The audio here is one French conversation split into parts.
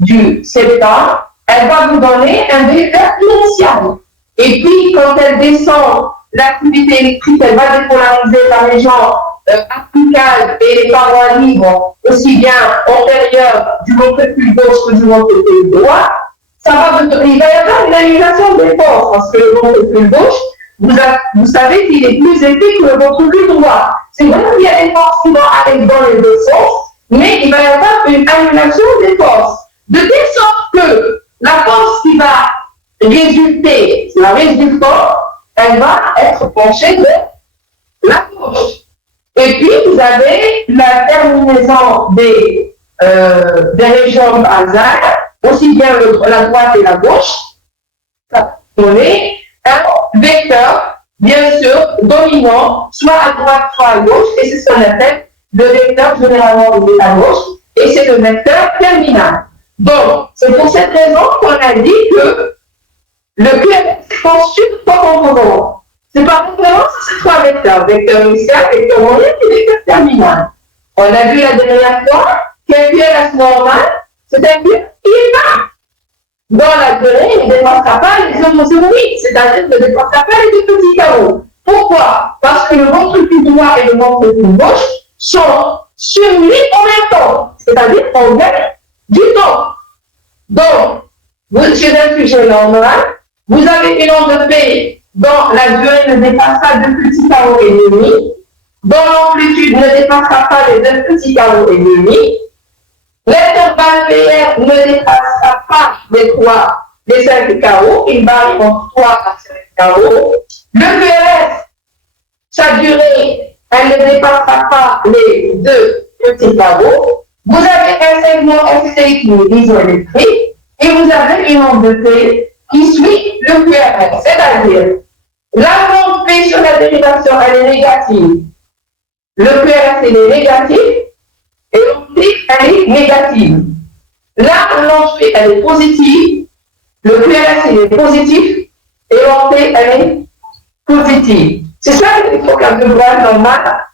du septum, elle va vous donner un vecteur initial. Et puis, quand elle descend, l'activité électrique, elle va dépolariser la région apicale et les parois libres, aussi bien antérieures du ventricule gauche que du ventricule droit. Il va y avoir une annulation des forces, parce que le ventricule gauche, vous savez qu'il est plus épais que le ventricule droit. C'est vrai qu'il y a des forces qui vont aller dans les deux sens, mais il va y avoir une annulation des forces. De telle sorte que la force qui va résulter, la résultante, elle va être penchée de la gauche. Et puis, vous avez la terminaison des régions basales, aussi bien la droite et la gauche. Ça donne un vecteur, bien sûr, dominant, soit à droite, soit à gauche, et c'est ce qu'on appelle le vecteur généralement de la gauche, et c'est le vecteur terminal. Donc, c'est pour cette raison qu'on a dit que le QRS constitue trois composants. C'est pas vraiment ces trois vecteurs, vecteur initial, vecteur moyen et vecteur terminal. On a vu la dernière fois qu'un QRS normal, c'est un QRS qui est là. Dans la durée, il ne dépassera pas les homosomoniques, c'est-à-dire ne dépassera pas les deux petits carreaux. Pourquoi? Parce que le ventricule droit et le ventricule gauche sont surmis en même temps, c'est-à-dire qu'on gagne du temps. Donc, vous, chez un sujet normal, vous avez une onde de P dont la durée ne dépasse pas 2 petits carreaux et demi, dont l'amplitude ne dépassera pas les 2 petits carreaux et demi. L'intervalle PR ne dépassera pas les 5 carreaux, il varie entre 3 à 5 carreaux. Le QRS, sa durée, elle ne dépassera pas les 2 petits carreaux. Vous avez un segment ST qui est isoélectrique et vous avez une onde de P qui suit le QRS, c'est-à-dire la onde P sur la dérivation, elle est négative. Le QRS, il est négatif. Et l'onde P, elle est négative. Là, l'onde P, elle est positive. Le QRS, il est positif. Et l'onde P, elle est positive. C'est ça l'électrocardiogramme normal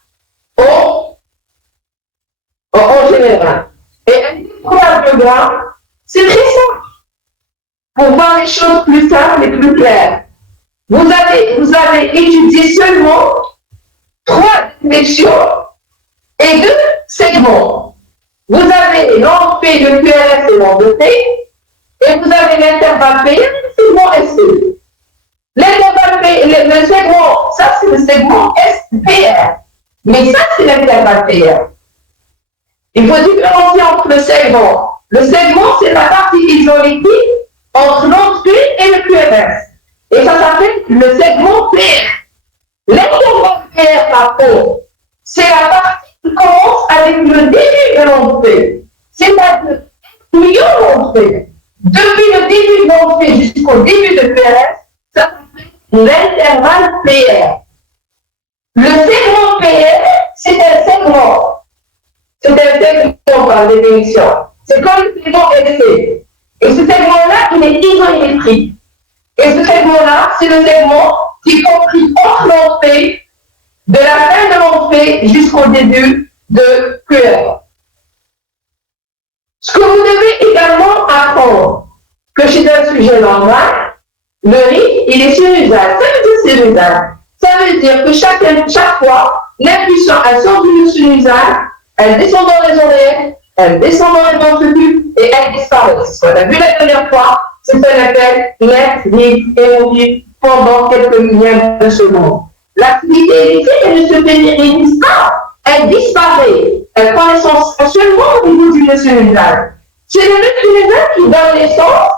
en général. Et un électrocardiogramme, c'est très simple. Pour voir les choses plus simples et plus claires. Vous avez étudié seulement 3 dimensions et 2 segments. Vous avez l'onde P, le QRS et l'onde P, et vous avez l'intervalle P et le segment ST. L'intervalle P, le segment, ça c'est le segment SPR. Mais ça c'est l'intervalle PR. Il faut différencier entre le segment. Le segment, c'est la partie isoélectrique entre l'onde P et le QRS. Et ça s'appelle le segment PR. L'intervalle PR, par contre, c'est la partie qui commence avec le début de l'onde P. C'est-à-dire le milieu de l'onde P. Depuis le début de l'onde P jusqu'au début de QRS, ça s'appelle l'intervalle PR. Le segment PR, c'est un segment. C'est un segment par définition. C'est comme le segment LC. Et ce segment-là, il est isoélectrique. Et ce segment-là, c'est le segment qui est compris entre l'onde P, de la fin de l'onde P jusqu'au début de QR. Ce que vous devez également apprendre, que chez un sujet normal, le rythme, il est sinusal. Ça veut dire sinusal. Ça veut dire que chaque fois, l'impulsion, elle sort du sinusal, elle descend dans les oreilles, elle descend dans les ventricules et elle disparaît. C'est ce qu'on a vu la dernière fois, c'est ce qu'on appelle l'aide émotive pendant quelques millièmes de secondes. L'activité électrique, elle ne se pérenise pas, elle disparaît. Elle prend l'essence seulement au niveau du nœud sinusal. C'est le nœud sinusal qui donne l'essence,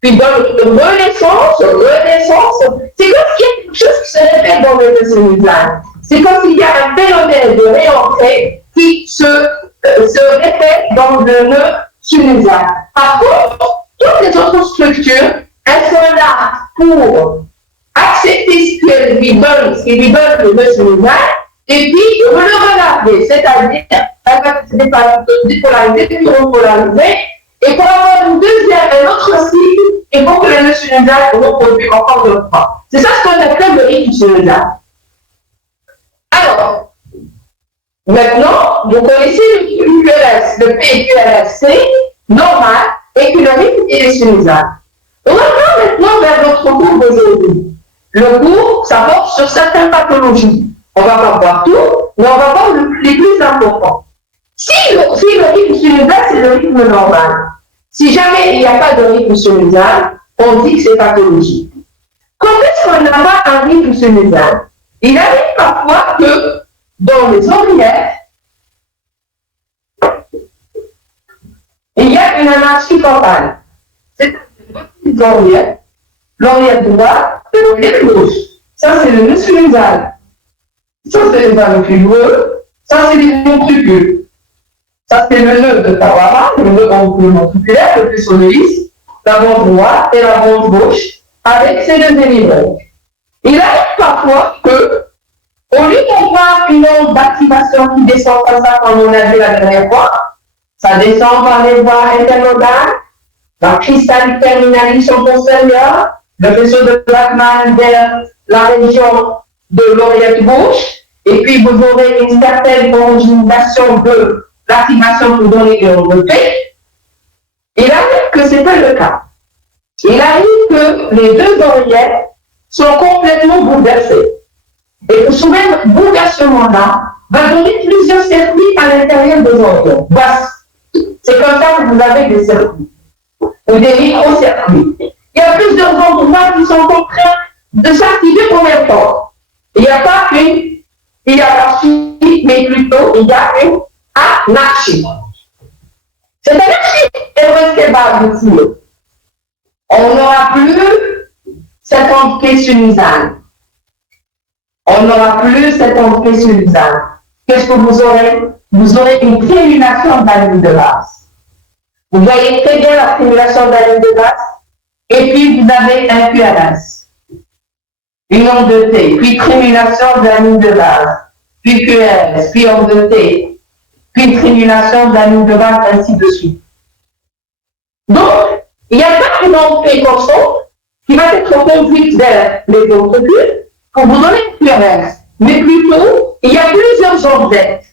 puis donne renaissance. C'est comme s'il y a quelque chose qui se répète dans le nœud sinusal. C'est comme s'il y a un phénomène de réentrée qui se répète dans le nœud sinusal. Par contre, toutes les autres structures, elles sont là pour accepter ce qui lui donne le nœud sinusal, et puis le regarder, c'est-à-dire, elle va se dépolariser, puis repolariser, et pour avoir un autre cycle, il faut que le nœud sinusal reproduise encore 2 fois. C'est ça ce qu'on appelle le rythme sinusal. Alors, maintenant, vous connaissez le QRS, le PQRSC normal, et puis le rythme et les sinusales. On va maintenant vers notre cours d'aujourd'hui. Le cours, ça porte sur certaines pathologies. On ne va pas voir tout, mais on va voir les plus importants. Si le rythme sinusal, c'est le rythme normal. Si jamais il n'y a pas de rythme sinusal, on dit que c'est pathologique. Quand est-ce qu'on n'a pas un rythme sinusal? Il arrive parfois que dans les oreillettes, il y a une anarchie totale. C'est les oreillettes, l'oreillette droite et l'oreillette gauche. Ça, c'est le nœud sinusal. Ça, c'est les anneaux fibreux. Ça, c'est les ventricules. Ça, c'est le nœud de Kawara, le nœud ventriculaire, le plus sonoris, la bande droite et la bande gauche, avec ces deux éléments. Il arrive parfois que, au lieu d'avoir une onde d'activation qui descend comme ça, comme on a vu la dernière fois, ça descend par les voies internodales, la cristalline terminalis postérieure, le faisceau de Blackman vers la région de l'oreillette gauche, et puis vous aurez une certaine origination de l'activation pour donner une onde de P. Il arrive que ce n'est pas le cas. Il arrive que les deux oreillettes sont complètement bouleversées. Et ce même bouleversement-là va donner plusieurs circuits à l'intérieur des organes. Voici. C'est comme ça que vous avez des circuits, ou des micro-circuits. Il y a plusieurs endroits qui sont en train de s'activer en même temps. Il n'y a pas une hiérarchie, mais plutôt il y a une anarchie. Cette anarchie, est-ce qu'elle va aboutir? On n'aura plus cette entrée sinusale. On n'aura plus cette entrée sinusale. Qu'est-ce que vous aurez? Vous aurez une trémulation de la ligne de base. Vous voyez très bien la trémulation de la ligne de base. Et puis vous avez un QRS. Une onde de T. Puis trémulation de la ligne de base. Puis QRS. Puis onde de T. Puis trémulation de la ligne de base, ainsi de suite. Donc, il n'y a pas une onde P constante qui va être conduite vers les ventricules pour vous donner une QRS. Mais plutôt, il y a plusieurs ondelettes.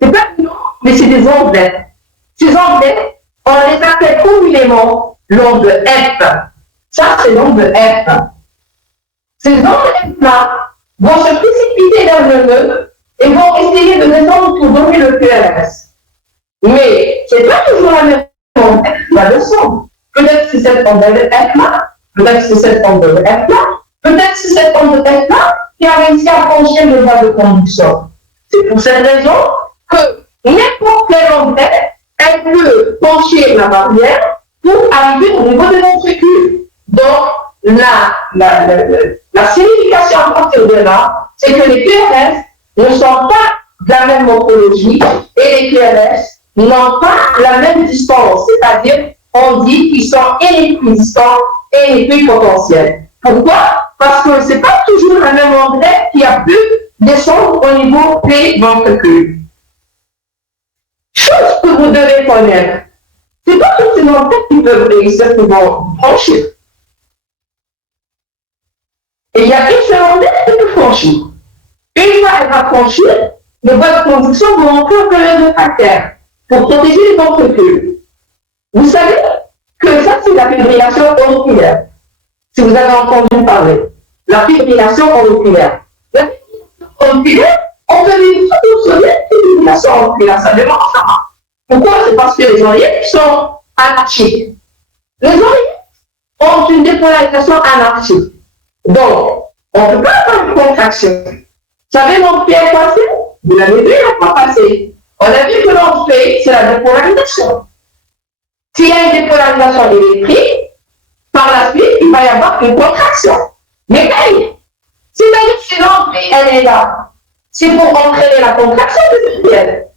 Ce n'est pas une onde, mais c'est des ondelettes. Ces ondelettes, on les appelle communément l'onde F. Ça, c'est l'onde F. Ces ondes F-là vont se précipiter dans le nœud et vont essayer de descendre pour donner le QRS. Mais ce n'est pas toujours la même onde F qui va descendre. Peut-être que c'est cette onde F-là, peut-être que c'est cette onde F-là, peut-être que c'est cette onde F-là qui a réussi à franchir le voie de conduction. C'est pour cette raison que n'importe quelle onde F, elle peut franchir la barrière pour arriver au niveau des ventricules. Donc, la signification à partir de là, c'est que les QRS ne sont pas de la même morphologie et les QRS n'ont pas la même distance, c'est-à-dire on dit qu'ils sont équidistants et équipotentiels. Pourquoi? Parce que ce n'est pas toujours la même onde qui a pu descendre au niveau des ventricules. Chose que vous devez connaître, ce n'est pas toutes ces ondes qui peuvent réussir pour vont franchir. Et il y a une seule onde qui peut franchir. Une fois qu'elle va franchir, les voies de conduction vont entrer au période de facteur pour protéger les ventricules. Vous savez que ça, c'est la fibrillation auriculaire. Si vous avez entendu parler, la fibrillation auriculaire. La fibrillation auriculaire, on peut vivre sur une fibrillation auriculaire, ça dépend ça. Pourquoi? C'est parce que les oreillettes sont anarchiques. Les oreillettes ont une dépolarisation anarchique. Donc, on ne peut pas avoir une contraction. Vous savez, l'onde P est passée? Vous l'avez vu la fois passée. On a vu que l'onde P, c'est la dépolarisation. S'il y a une dépolarisation électrique, par la suite, il va y avoir une contraction. Mais elle, c'est-à-dire que si l'onde P, elle est là, c'est pour entraîner la contraction visuelle.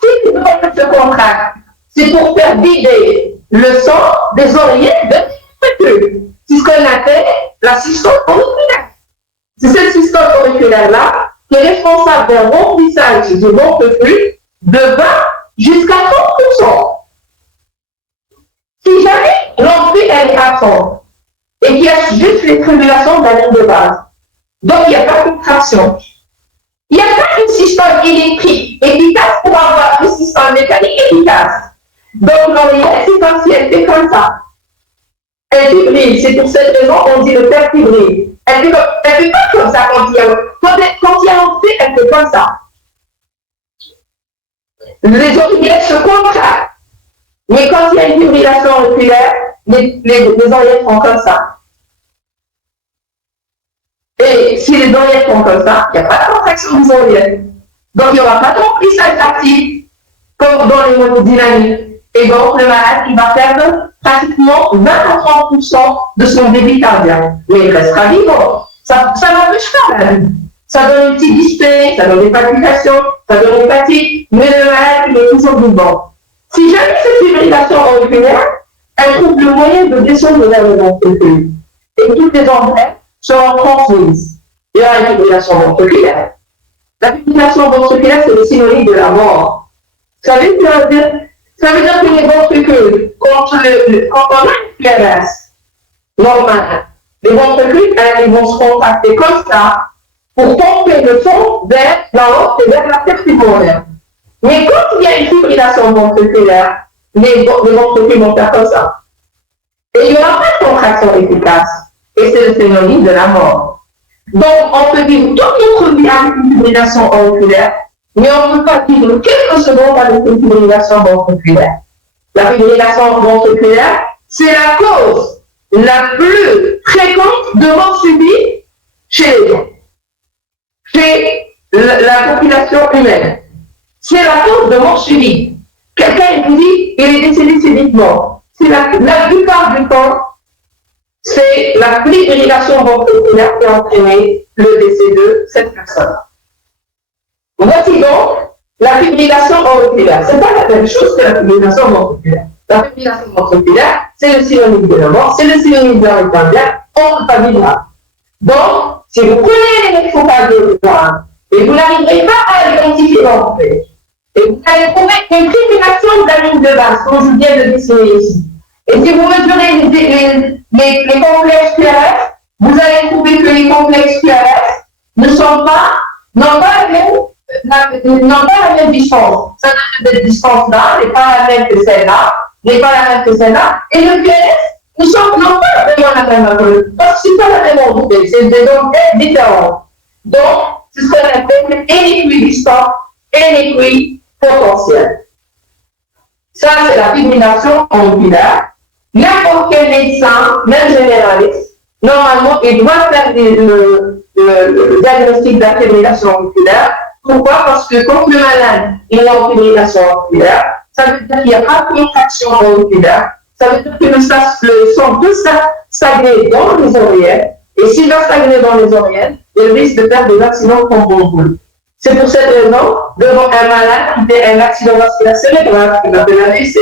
Si l'onde se contracte, c'est pour faire vider le sang des oreillettes de ventricule. C'est ce qu'on appelle la systole auriculaire. C'est cette systole auriculaire-là qui est responsable d'un remplissage du ventricule de 20 jusqu'à 30%. Si jamais l'onde P est absente et qu'il y a juste les tribulations de la ligne de base, donc il n'y a pas de contraction. Il n'y a pas une systole électrique efficace pour avoir une systole mécanique efficace. Donc, l'oreillette, c'est comme si elle fait comme ça. Elle fibrille. C'est pour cette raison qu'on dit le cœur fibrille. Elle fait pas comme ça quand il y a un fait, elle fait comme ça. Les oreillettes se contractent. Mais quand il y a une fibrillation auriculaire, les oreillettes font comme ça. Et si les oreillettes font comme ça, il n'y a pas de contraction des oreillettes. Donc il n'y aura pas de remplissage actif comme dans l'hémodynamique. Et donc le malade, il va perdre pratiquement 20 à 30% de son débit cardiaque. Mais il restera vivant. Ça n'empêche pas la vie. Ça donne une petite dyspnée, ça donne des palpitations, ça donne une fatigue, mais le malade, il est toujours vivant. Si jamais cette fibrillation auriculaire, elle trouve le moyen de descendre vers le ventricule. Et toutes les oreilles seront transmises. Il y aura une fibrillation ventriculaire. La fibrillation ventriculaire, c'est le synonyme de la mort. Ça veut dire que les ventricules, quand on a une PRS normale, les ventricules, ils vont se contracter comme ça pour pomper le sang vers la haute et vers la vertébrale. Mais quand il y a une fibrillation ventriculaire, les ventricules vont faire comme ça. Et il n'y aura pas de contraction efficace. Et c'est le synonyme de la mort. Donc, on peut vivre toute notre vie avec une fibrillation auriculaire, mais on ne peut pas vivre quelques secondes avec une fibrillation ventriculaire. La fibrillation ventriculaire, c'est la cause la plus fréquente de mort subie chez les gens, chez la population humaine. C'est la cause de mort subie. Quelqu'un vous dit, il est décédé subitement. C'est la plupart du temps, c'est la fibrillation ventriculaire qui a entraîné le décès de cette personne. Voici donc la fibrillation auriculaire. Ce n'est pas la même chose que la fibrillation ventriculaire. La fibrillation ventriculaire, c'est le synonyme de la mort, c'est le synonyme de l'arrêt cardiaque, on ne peut pas vivre. Donc, si vous prenez l'électrocardiogramme et vous n'arriverez pas à identifier l'entrée, et vous allez trouver une fibrillation de la ligne de base, comme je viens de dessiner ici. Et si vous mesurez les complexes QRS, vous allez trouver que les complexes QRS n'ont pas la même distance. Cette distance-là n'est pas la même que celle-là, et le QRS n'ont pas vraiment la même enveloppe. Parce que ce n'est pas la même enveloppe, c'est des enveloppes différentes. Donc, ce serait la même inéquidistance et inéquipotentielle. Ça, c'est la fibrillation auriculaire. N'importe quel médecin, même généraliste, normalement, il doit faire le diagnostic de la fibrillation auriculaire. Pourquoi? Parce que quand le malade est en fibrillation auriculaire, ça veut dire qu'il n'y a pas de contraction auriculaire. Ça veut dire que le sang peut stagner dans les oreillettes. Et s'il va stagner dans les oreillettes, il risque de faire des accidents thromboemboliques. C'est pour cette raison, devant un malade qui fait un accident vasculaire cérébral, qui va de l'AVC,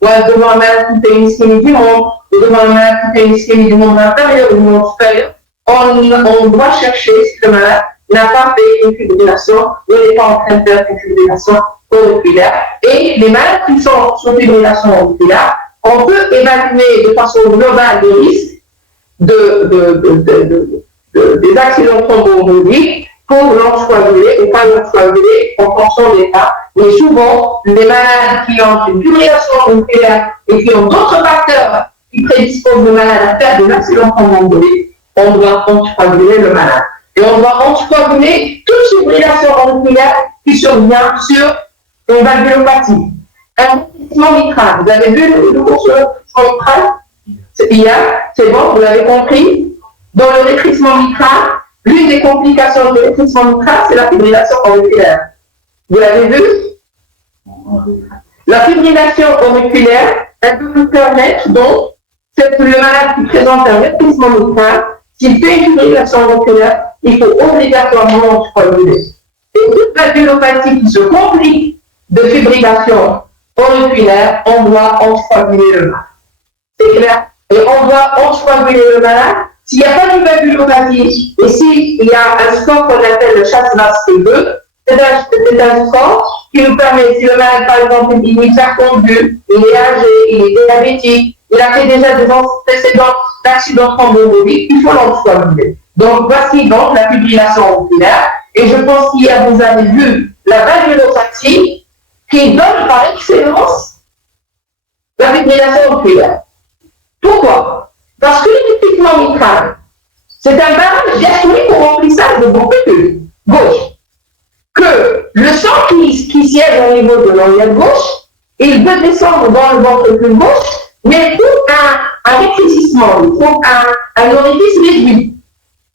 ou devant un malade qui fait une ischémie du membre, ou devant un malade qui fait une ischémie du membre inférieur ou du membre supérieur, on doit chercher si le malade n'a pas fait une fibrillation ou n'est pas en train de faire une fibrillation auriculaire. Et les malades qui sont sous fibrillation auriculaire, on peut évaluer de façon globale les risques des accidents thromboemboliques pour l'anticoagulé ou pas l'anticoagulé en fonction des cas. Mais souvent, les malades qui ont une fibrillation auriculaire et qui ont d'autres facteurs qui prédisposent le malade à faire des accidents thromboemboliques, on doit anticoaguler le malade. Et on doit anticoaguler toute fibrillation auriculaire qui survient sur une valvulopathie. Un rétrécissement mitral. Vous avez vu le cours sur le rétrécissement mitral? C'est bon, vous l'avez compris. Dans le rétrécissement mitral, l'une des complications du rétrécissement mitral, c'est la fibrillation auriculaire. Vous l'avez vu? La fibrillation auriculaire, elle peut vous permettre, donc, c'est le malade qui présente un rétrécissement mitral, s'il fait une fibrillation auriculaire, il faut obligatoirement anticoaguler. Et toute valvulopathie qui se complique de fibrillation auriculaire, on doit anticoaguler le malade. C'est clair? Et on doit anticoaguler le malade. S'il n'y a pas de valvulopathie, et s'il y a un score qu'on appelle le CHAS-VASC2, c'est un score qui nous permet, si le malade, par exemple, il est hypertendu, il est âgé, il est diabétique, il a fait déjà des antécédents d'accidents thromboemboliques, il faut l'anticoaguler. Donc, voici donc la fibrillation auriculaire. Et je pense qu'hier, vous avez vu la valvulopathie qui donne par excellence la fibrillation auriculaire. Pourquoi? Parce que le pigment mitral, c'est un barrage diastolique au remplissage de vos pécules gauche. Que le sang qui siège au niveau de l'oreillette gauche, il veut descendre dans le ventricule gauche, mais il faut un rétrécissement, il faut un orifice réduit.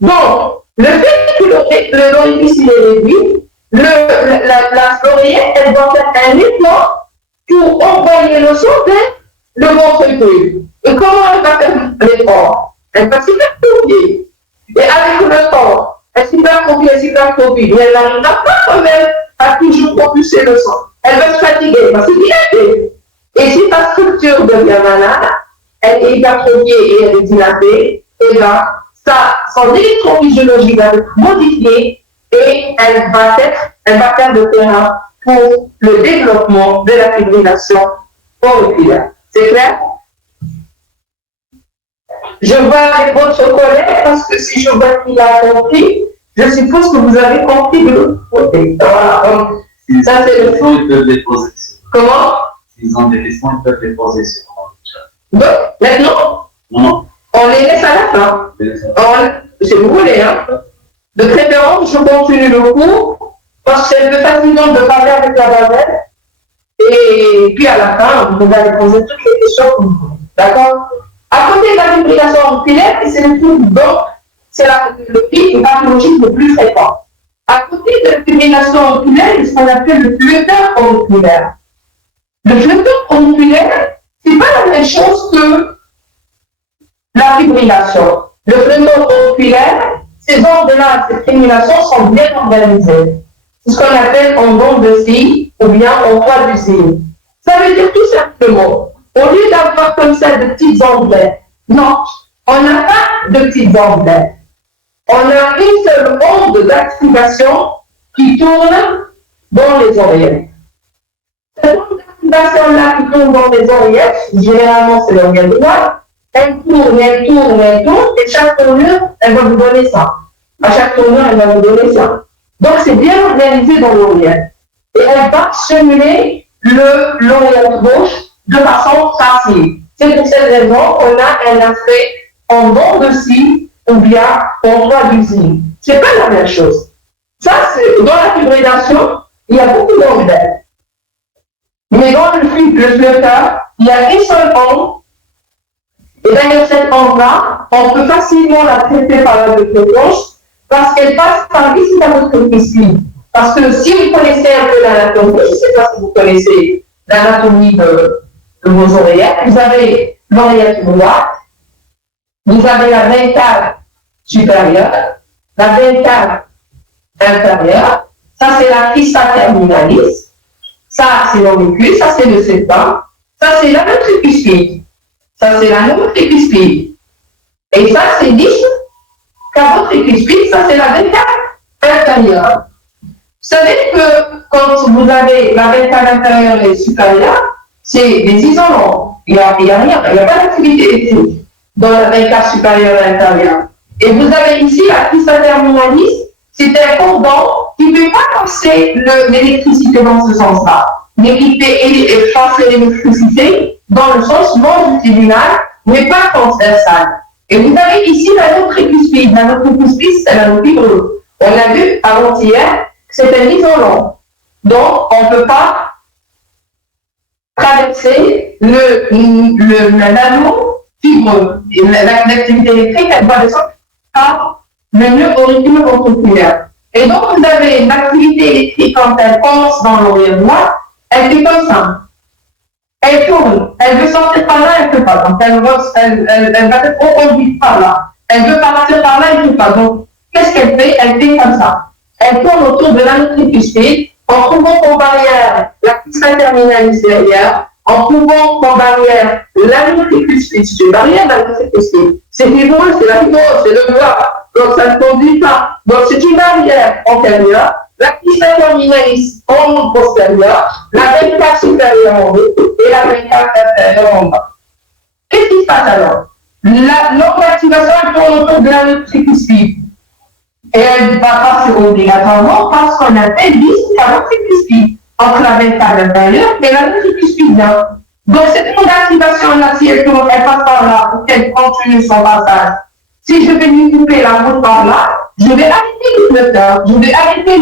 Donc, le fait que l'orifice est réduit, l'oreillette, elle doit faire un effort pour envoyer le sang vers le ventricule. Et comment elle va faire l'effort? Elle va s'hypertrophier. Et avec le temps, elle s'hypertrophie, mais elle n'arrivera pas quand même à toujours propulser le sang. Elle va se fatiguer, elle va se dilater. Et si ta structure devient malade, elle est hypertrophiée et elle est dilatée, et bien, son électrophysiologie va être modifiée et elle va faire le terrain pour le développement de la fibrillation auriculaire. C'est clair? Je vois avec votre collègue, parce que si je vois qu'il a compris, je suppose que vous avez compris de l'autre côté. Voilà. Ça, c'est le fond. Comment? S'ils ont des questions, ils peuvent les poser sur le chat. Donc, maintenant, non. On les laisse à la fin. Si vous voulez, hein. De préférence, je continue le cours, parce que c'est plus facilement de parler avec la bavette. Et puis à la fin, vous allez poser toutes les questions que vous voulez. D'accord? À côté de la fibrillation auriculaire, et c'est le truc, donc, c'est le pic pathologique le plus fréquent. À côté de la fibrillation auriculaire, il y a ce qu'on appelle le flotteur auriculaire. Le flotteur auriculaire, c'est pas la même chose que la fibrillation. Le flotteur auriculaire, ces ondes-là, ces stimulations sont bien organisées. C'est ce qu'on appelle en onde de scie ou bien en poids d'usine. Ça veut dire tout simplement, au lieu d'avoir comme ça de petites ondelettes, non, on n'a pas de petites ondelettes. On a une seule onde d'activation qui tourne dans les oreillettes. Cette onde d'activation-là qui tourne dans les oreillettes, généralement c'est l'oreillette droite, elle tourne, et chaque tournure, elle va vous donner ça. À chaque tournure, elle va vous donner ça. Donc c'est bien organisé dans l'oreillette. Et elle va stimuler l'oreillette gauche de façon passive. C'est pour cette raison qu'on a un aspect en bord de scie ou bien en poids d'usine. C'est pas la même chose. Ça, c'est dans la fibrillation, il y a beaucoup d'ondelettes. Mais dans le flotteur, il y a une seule onde. Et d'ailleurs, cette onde-là, on peut facilement la traiter par la fréquence parce qu'elle passe par ici dans votre esprit. Parce que si vous connaissez un peu l'anatomie, je ne sais pas si vous connaissez l'anatomie de vos oreillettes, vous avez l'oreillette droite, vous avez la ventale supérieure, la ventale inférieure, ça c'est la crista terminalis, ça c'est l'auricule, ça c'est le septum, ça c'est la tricuspide, ça c'est la tricuspide, et ça c'est 10 cavotricuspide, ça c'est la ventale inférieure. Vous savez que quand vous avez la ventale inférieure et supérieure, c'est des isolants. Il n'y a rien, il n'y a pas d'activité électrique dans la ventale supérieure et inférieure. Et vous avez ici la crista terminalis, c'est un cordon qui ne peut pas passer l'électricité dans ce sens-là, mais qui peut passer l'électricité dans le sens longitudinal, mais pas transversal. Et vous avez ici la tricuspide. La tricuspide, c'est la fibre. On a vu avant-hier, c'est un isolant. Donc, on ne peut pas traverser l'anneau fibreux. L'activité électrique, elle va descendre par le nœud auriculo-ventriculaire. Et donc, vous avez une activité électrique quand elle commence dans l'oreille droite, elle fait comme ça. Elle tourne, elle veut sortir par là, elle ne peut pas. Donc, elle va être reconduite par là. Elle veut partir par là, elle ne peut pas. Donc, qu'est-ce qu'elle fait? Elle fait comme ça. Elle tourne autour de l'anotricuspide en trouvant comme barrière la crista terminalis derrière, en trouvant comme barrière l'anotricuspide supérieure, l'anotricuspide. C'est fibreux, c'est la fibrose, c'est le gras. Donc, ça ne conduit pas. Donc, c'est une barrière antérieure. La crista terminalis en postérieure, la ventale supérieure en haut et la ventale inférieure en bas. Qu'est-ce qui se passe alors? L'activation tourne autour de la tricuspide. Et elle va passer obligatoirement par ce qu'on appelle l'isthmotricuspide, entre la ventale inférieure et la tricuspide. Donc, cette onde d'activation-là, si elle passe par là pour qu'elle continue son passage, si je vais lui couper la route par là, je vais arrêter le flotteur, je vais arrêter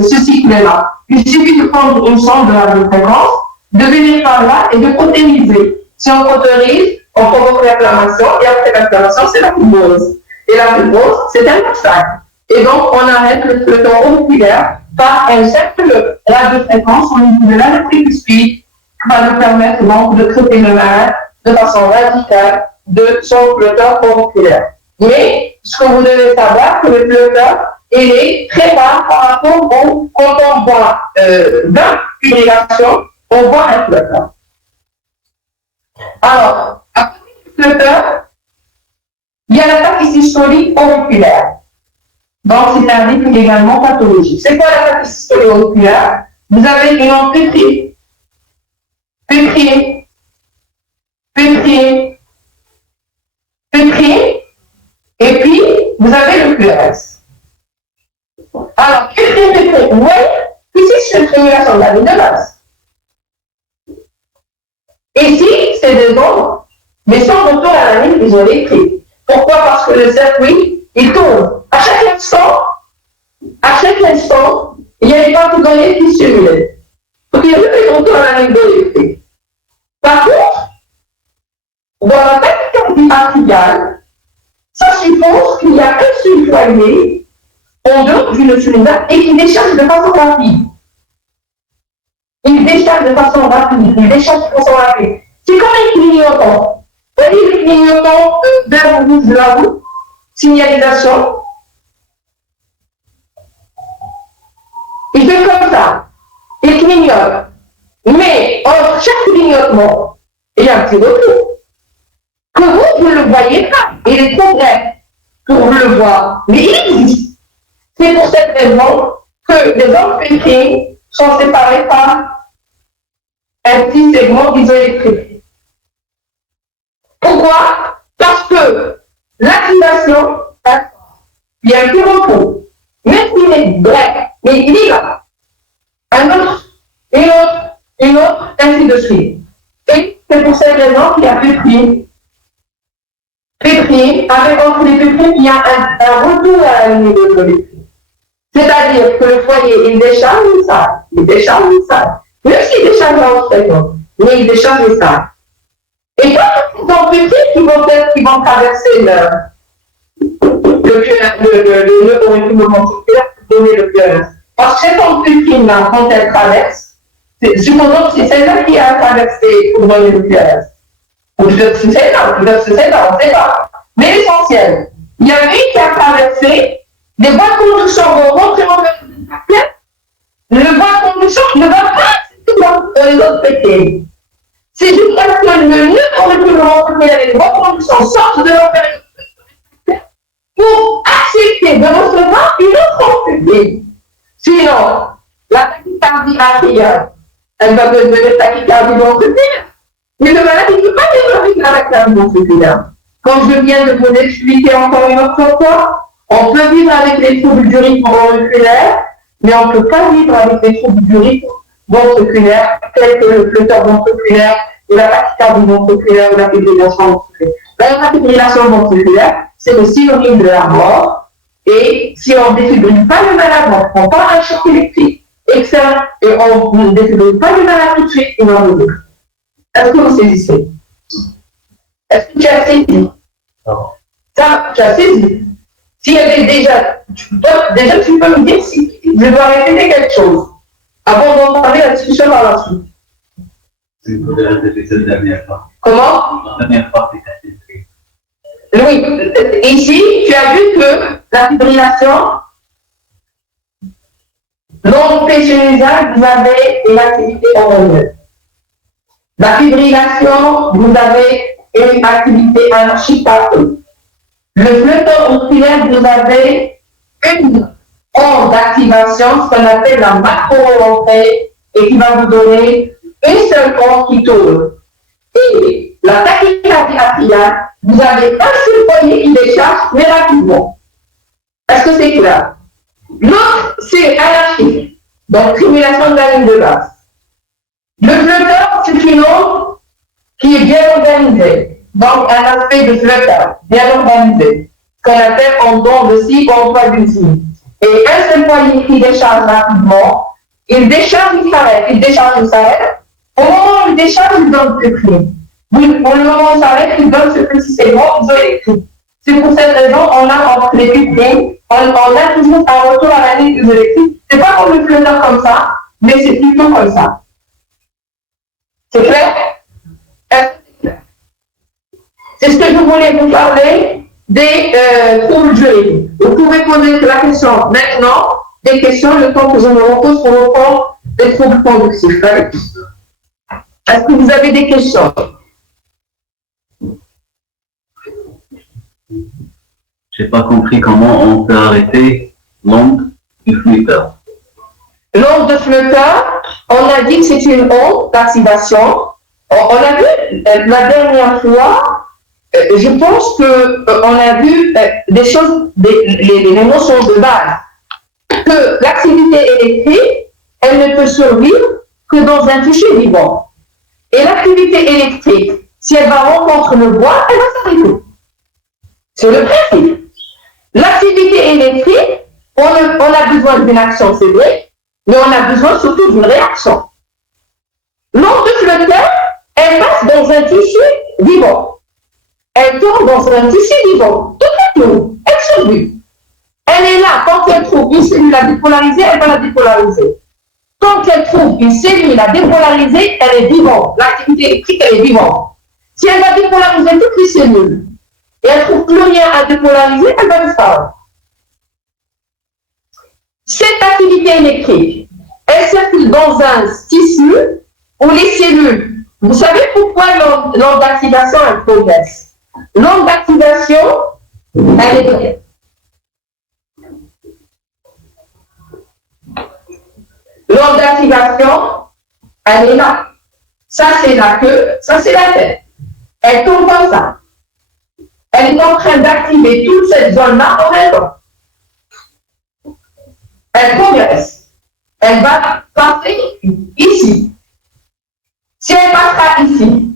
ce cycle-là. Il suffit de prendre une sonde de radiofréquence, de venir par là et de cautériser. Si on cautérise, on provoque l'inflammation, et après l'inflammation, c'est la fibrose. Et la fibrose, c'est un obstacle. Et donc, on arrête le flotteur auriculaire par un simple radiofréquence au niveau de l'anécritus qui va nous permettre donc de traiter le malade de façon radicale de son flotteur auriculaire. Mais ce que vous devez savoir, que le flotteur, il est très bas par rapport au, quand on voit 20 fibrillations, on voit un flotteur. Alors, après le flotteur, il y a la tachycystolie auriculaire. Donc, c'est un rythme également pathologique. C'est quoi la tachycystolie auriculaire? Vous avez une onde pétrier, pétrier, pétrier, pétrier, et puis vous avez le QRS. Alors, pétrier, pétrier, vous voyez, ici c'est une stimulation de la ligne de base. Ici, c'est des ondes, mais sans retour à la ligne isoélectrique. Pourquoi? Parce que le circuit, il tourne. À chaque instant, il y a une partie donnée qui stimule. Donc, il y a un retour à la ligne isoélectrique. Par contre, dans la tachycardie atriale, ça suppose qu'il y a un seul foyer en dehors d'une cylindre et qui décharge de façon rapide. Il décharge de façon rapide. C'est comme un clignotant. Vous voyez le clignotant vert rouge de la route, signalisation. Il fait comme ça. Il clignote. Mais entre chaque clignotement, il y a un petit retour. Que vous ne le voyez pas. Il est trop vrai pour vous le voir. Mais il existe. C'est pour cette raison que les ondes pétriques sont séparées par un petit segment isoélectrique. Pourquoi? Parce que l'activation, il y a un petit repos. Même s'il est vrai, mais il est là. Un autre, une autre, ainsi de suite. Et c'est pour cette raison qu'il y a pétrier, avec entre les pétriers, il y a un retour à la ligne de l'électrique. C'est-à-dire que le foyer, il décharge une salle. Même s'il décharge en fréquence, mais il décharge une salle. Et quand les pétriers qui vont traverser le ventriculaire pour donner le cœur. Parce que cette pétrine-là, quand elle traverse, supposons que c'est celle-là qui a traversé pour donner le cœur. Ou peut-être c'est celle-là, on ne sait pas. Mais l'essentiel, il y a une qui a traversé, les voies de conduction vont rentrer en fait le voie de conduction ne va pas dans les autres pétés. C'est juste parce que le nœud auriculaire et les voies de conduction sortent de leur période pour accepter de recevoir une autre pété. Sinon, la tachycardie atriale, elle va devenir tachycardie ventriculaire. Mais le malade, il ne peut pas développer la tachycardie ventriculaire. Comme je viens de vous l'expliquer encore une autre fois, on peut vivre avec les troubles du rythme auriculaire, mais on ne peut pas vivre avec les troubles du rythme ventriculaire, tels que le flotteur ventriculaire, ou la tachycardie ventriculaire, ou la fibrillation ventriculaire. La fibrillation ventriculaire, c'est le synonyme de la mort, et si on ne défibrille pas le malade, on ne prend pas un choc électrique, excellent, et on ne défibrille pas le malade tout de suite, il va mourir. Est-ce que vous saisissez? Est-ce que tu as saisi? Ça, tu as saisi. Si y avait déjà, tu peux me dire si je dois répéter quelque chose avant d'entamer la discussion par la suite. Si vous pouvez répéter cette dernière fois. Comment? La dernière fois, c'est Oui, ici, tu as vu que la fibrillation, l'onde périnéale, vous avez une activité hormoneuse. La fibrillation, vous avez une activité anarchique partout. Le flotteur auriculaire, vous avez une onde d'activation, ce qu'on appelle la macro-entrée, et qui va vous donner une seule onde qui tourne. Et la tachycardie atriale, vous avez un seul foyer qui décharge, mais rapidement. Est-ce que c'est clair? L'autre, c'est anarchique, donc stimulation de la ligne de base. Le flotteur, c'est une onde qui est bien organisée. Donc, un aspect de flotteur, bien organisé. Ce qu'on appelle en don de scie ou en poids d'une scie. Et un seul poignet qui décharge rapidement, il décharge, il s'arrête, il décharge, il s'arrête. Au moment où il décharge, il donne ce prix. Pour le moment où il s'arrête, il donne ce petit segment isoélectrique. C'est pour cette raison qu'on a entre les vitrines, on a toujours un retour à la ligne isoélectrique. C'est pas comme le flotteur comme ça, mais c'est plutôt comme ça. C'est clair? C'est ce que je voulais vous parler des troubles juridiques. Vous pouvez poser la question maintenant, des questions, le temps que je me repose pour reprendre des troubles conductifs. Est-ce que vous avez des questions? Je n'ai pas compris comment on peut arrêter l'onde du flotteur. L'onde de flotteur, on a dit que c'est une onde d'activation. On a vu la dernière fois, je pense qu'on a vu des choses, les notions de base, que l'activité électrique, elle ne peut survivre que dans un tissu vivant. Et l'activité électrique, si elle va rencontrer le bois, elle va s'arrêter. C'est le principe. L'activité électrique, on a besoin d'une action, c'est vrai, mais on a besoin surtout d'une réaction. L'onde de flotteur, elle passe dans un tissu vivant. Elle tourne dans un tissu vivant. Tout est tout. Elle survit. Elle est là. Quand elle trouve une cellule à dépolariser, elle va la dépolariser. Quand elle trouve une cellule à dépolariser, elle est vivante. L'activité électrique, elle est vivante. Si elle va dépolariser toutes les cellules et elle ne trouve plus rien à dépolariser, elle va disparaître. Cette activité électrique, elle circule dans un tissu où les cellules, vous savez pourquoi l'onde d'activation, elle progresse? L'onde d'activation, elle est l'onde d'activation, elle est là. Ça, c'est la queue, ça, c'est la tête. Elle tourne comme ça. Elle est en train d'activer toute cette zone-là en même temps. Elle progresse. Elle va passer ici. Si elle passera ici,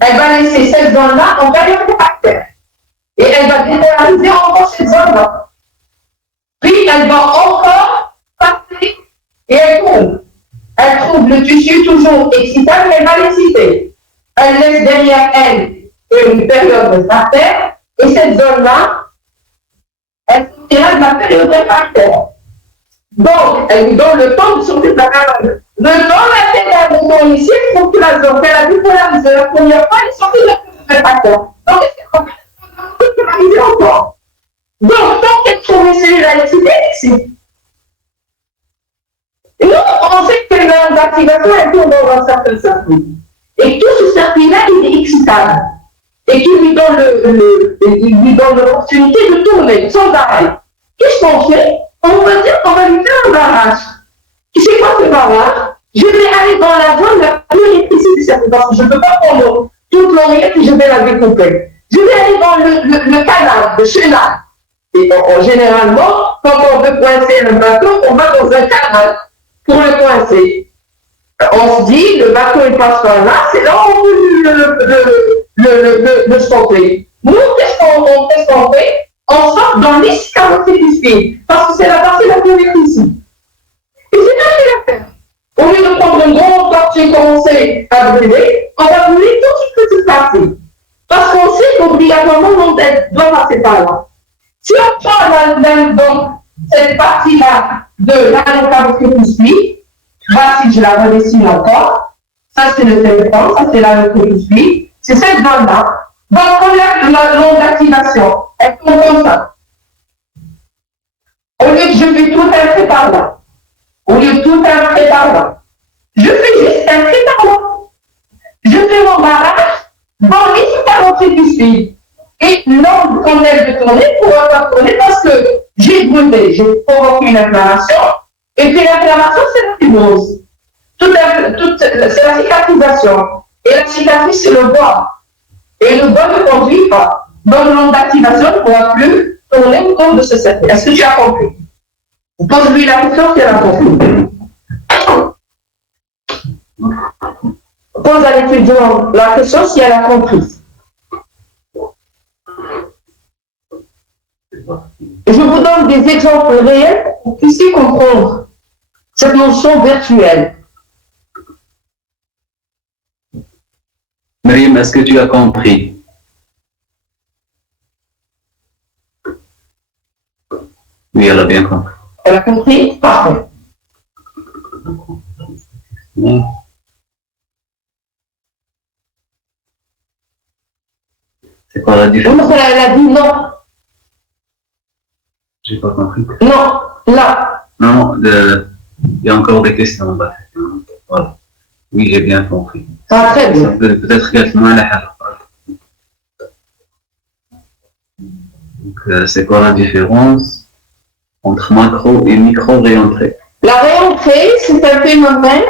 elle va laisser cette zone-là en période de caractère. Et elle va dépolariser encore cette zone-là. Puis elle va encore passer et elle tourne. Elle trouve le tissu toujours excitable, mais elle va l'exciter. Elle laisse derrière elle une période de caractère, et cette zone-là, elle sortira de la période de caractère. Donc, elle lui donne le temps de sortir de la période. Le temps latéral de son ici, pour que la zone qu'elle a dépolarisée la première fois, elle est sortie de la période de caractère. Donc, elle s'est dépolarisée encore. Donc, tant qu'elle trouve une cellule à exciter, ici. Et nous, on sait que l'onde d'activation, elle tourne dans un certain circuit. Et tout ce circuit-là, il est excitable. Et qui lui donne l'opportunité de tourner sans arrêt. Qu'est-ce qu'on fait? On va dire qu'on va lui faire un barrage. C'est quoi ce barrage? Je vais aller dans la zone la plus électricité du circuit. Parce que je ne peux pas prendre toute l'oreillette et je vais la découper. Je vais aller dans le canal, le chenal. Et généralement, quand on veut coincer un bateau, on va dans un canal pour le coincer. On se dit, le bateau il passe par là, c'est là où on peut le stopper. Nous, qu'est-ce qu'on fait? On sort dans l'escaloté du speed, parce que c'est la partie la plus ici. Et c'est facile à faire. Au lieu de prendre une grande partie et commencer à brûler, on va brûler toute une petite partie. Parce qu'on sait qu'obligatoirement, l'onde doit passer par là. Si on prend donc, cette partie-là de l'allocable du speed, si je la redessine encore, ça c'est le téléphone, ça c'est la speed, c'est cette zone-là. Donc, on a l'onde d'activation. Elle tombe comme ça. Au lieu que je fais tout un trait par là. Au lieu de tout un trait par là. Je fais juste un trait par là. Je fais mon barrage dans l'escaloté du speed. Et l'onde, quand elle veut tourner, pourra pas tourner parce que j'ai brûlé, j'ai provoqué une inflammation. Et puis l'inflammation, c'est la fibrose. C'est la cicatrisation. Et la cicatrice, c'est le bois. Et le bois ne conduit pas. Donc l'onde d'activation ne pourra plus tourner autour de ce circuit. Est-ce que tu as compris? Pose-lui la question si elle a compris. pose à l'étudiant la question si elle a compris. Je vous donne des exemples réels pour que vous puissiez comprendre cette notion virtuelle. Myriam, est-ce que tu as compris? Oui, elle a bien compris. Elle a compris? Parfait. Oui. C'est quoi la différence? Elle a dit non. J'ai pas compris. Non, là. Non, il y a encore des questions. Voilà. Oui, j'ai bien compris. Ah, très bien. Peut-être qu'elle m'a la. Donc, c'est quoi la différence entre macro et micro réentrée? La réentrée, c'est un phénomène,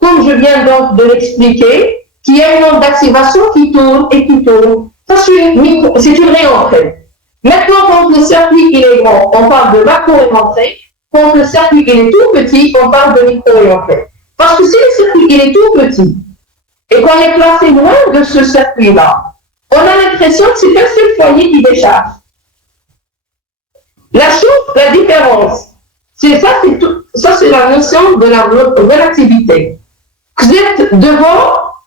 comme je viens donc de l'expliquer, qui a une onde d'activation qui tourne et qui tourne. Ça, c'est une réentrée. Maintenant, quand le circuit il est grand, on parle de macro-réentrée. Quand le circuit il est tout petit, on parle de micro-réentrée. Parce que si le circuit il est tout petit et qu'on est placé loin de ce circuit-là, on a l'impression que c'est un seul foyer qui décharge. La chose, la différence, c'est ça, c'est la notion de la relativité. Vous êtes devant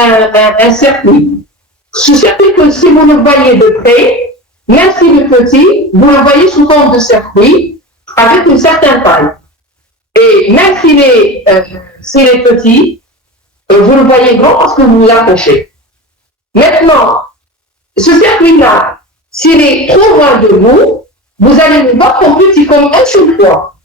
un circuit. Ce circuit que si vous le voyez de près, même s'il est petit, vous le voyez sous forme de circuit avec une certaine taille. Et même s'il est petit, vous le voyez grand parce que vous l'accrochez. Maintenant, ce circuit-là, s'il est trop loin de vous, vous allez le voir comme petit, comme un seul poids.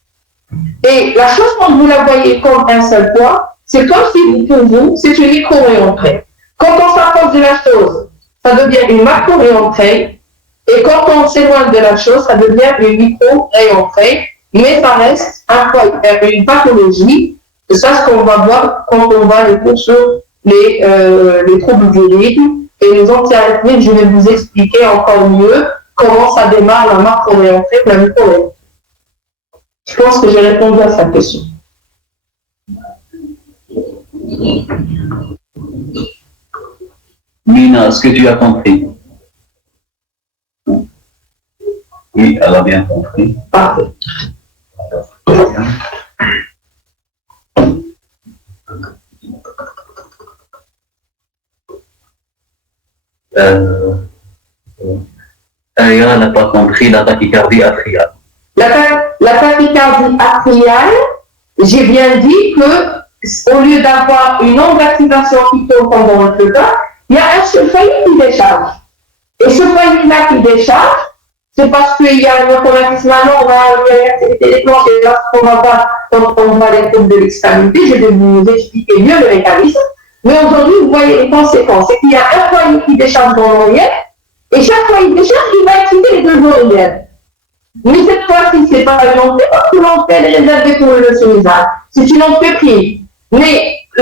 Et la chose quand vous la voyez comme un seul poids, c'est comme si pour vous, c'est une micro-réentrée. Quand on s'approche de la chose, ça devient une macro-réentrée. Et quand on s'éloigne de la chose, ça devient une micro-réentrée. Mais ça reste une pathologie. C'est ça ce qu'on va voir quand on va le cours sur les troubles du rythme. Et les anti-arythmiques, je vais vous expliquer encore mieux comment ça démarre la macro-réentrée et la micro-réentrée. Je pense que j'ai répondu à sa question. Mina, est-ce que tu as compris? Oui, elle a bien compris. Parfait. Elle n'a pas compris la tachycardie atriale. La tachycardie atriale, j'ai bien dit que au lieu d'avoir une onde d'activation qui tourne comme dans le cas, il y a un seul foyer qui décharge. Et ce foyer-là qui décharge, c'est parce qu'il y a un automatisme anormal, il y a une activité déclenchée. Et là, ce qu'on va voir quand on va les troubles de l'extrémité, je vais vous expliquer mieux le mécanisme. Mais aujourd'hui, vous voyez les conséquences. C'est qu'il y a un foyer qui décharge dans l'oreillette, et chaque foyer qui décharge, il va exciter les deux oreillettes. Mais cette fois-ci, ce n'est pas une entrée, parce que l'entrée est réservée pour le sinusal. C'est une entrée prise. Mais au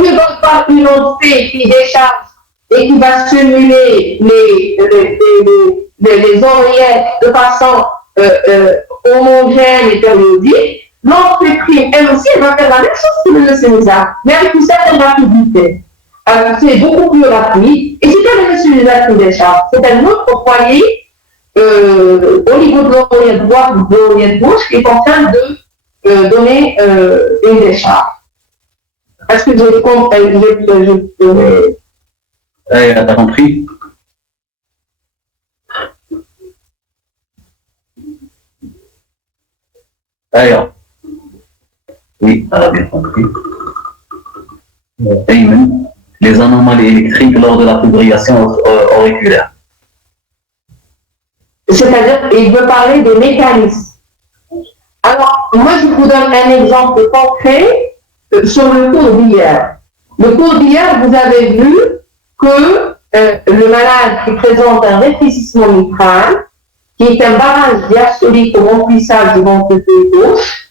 lieu d'avoir une entrée qui décharge et qui va stimuler les oreillettes de façon homogène et périodique, l'entrée prime, elle aussi, elle va faire la même chose que le sinusal, mais avec une certaine rapidité. Alors, c'est beaucoup plus rapide. Et c'est pas le sinusal qui décharge, c'est un autre foyer au niveau de l'oreillette droite ou de l'oreillette gauche qui est en train de donner une décharge. Est-ce que j'ai compris? T'as compris? Alors, oui, elle a bien compris. Ayman, les anomalies électriques lors de la fibrillation auriculaire. C'est-à-dire, il veut parler des mécanismes. Alors, moi, je vous donne un exemple concret sur le cours d'hier. Le cours d'hier, vous avez vu que le malade qui présente un rétrécissement mitral, qui est un barrage diastolique au remplissage du ventricule gauche,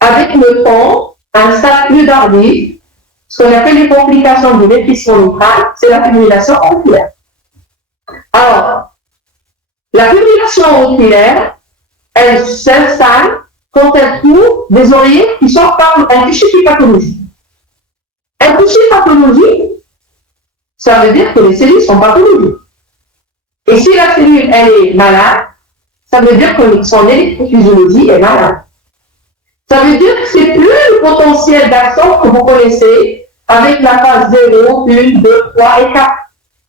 avec le temps, un stade plus tardif, ce qu'on appelle les complications du rétrécissement mitral, c'est la fibrillation auriculaire. Alors, la fibrillation auriculaire, elle s'installe quand elle trouve des oreillers qui sont par un fichier pathologique. Un toucher pathologique, ça veut dire que les cellules sont pathologiques. Et si la cellule, elle est malade, ça veut dire que son électrophysiologie est malade. Ça veut dire que c'est plus le potentiel d'action que vous connaissez avec la phase 0, 1, 2, 3 et 4.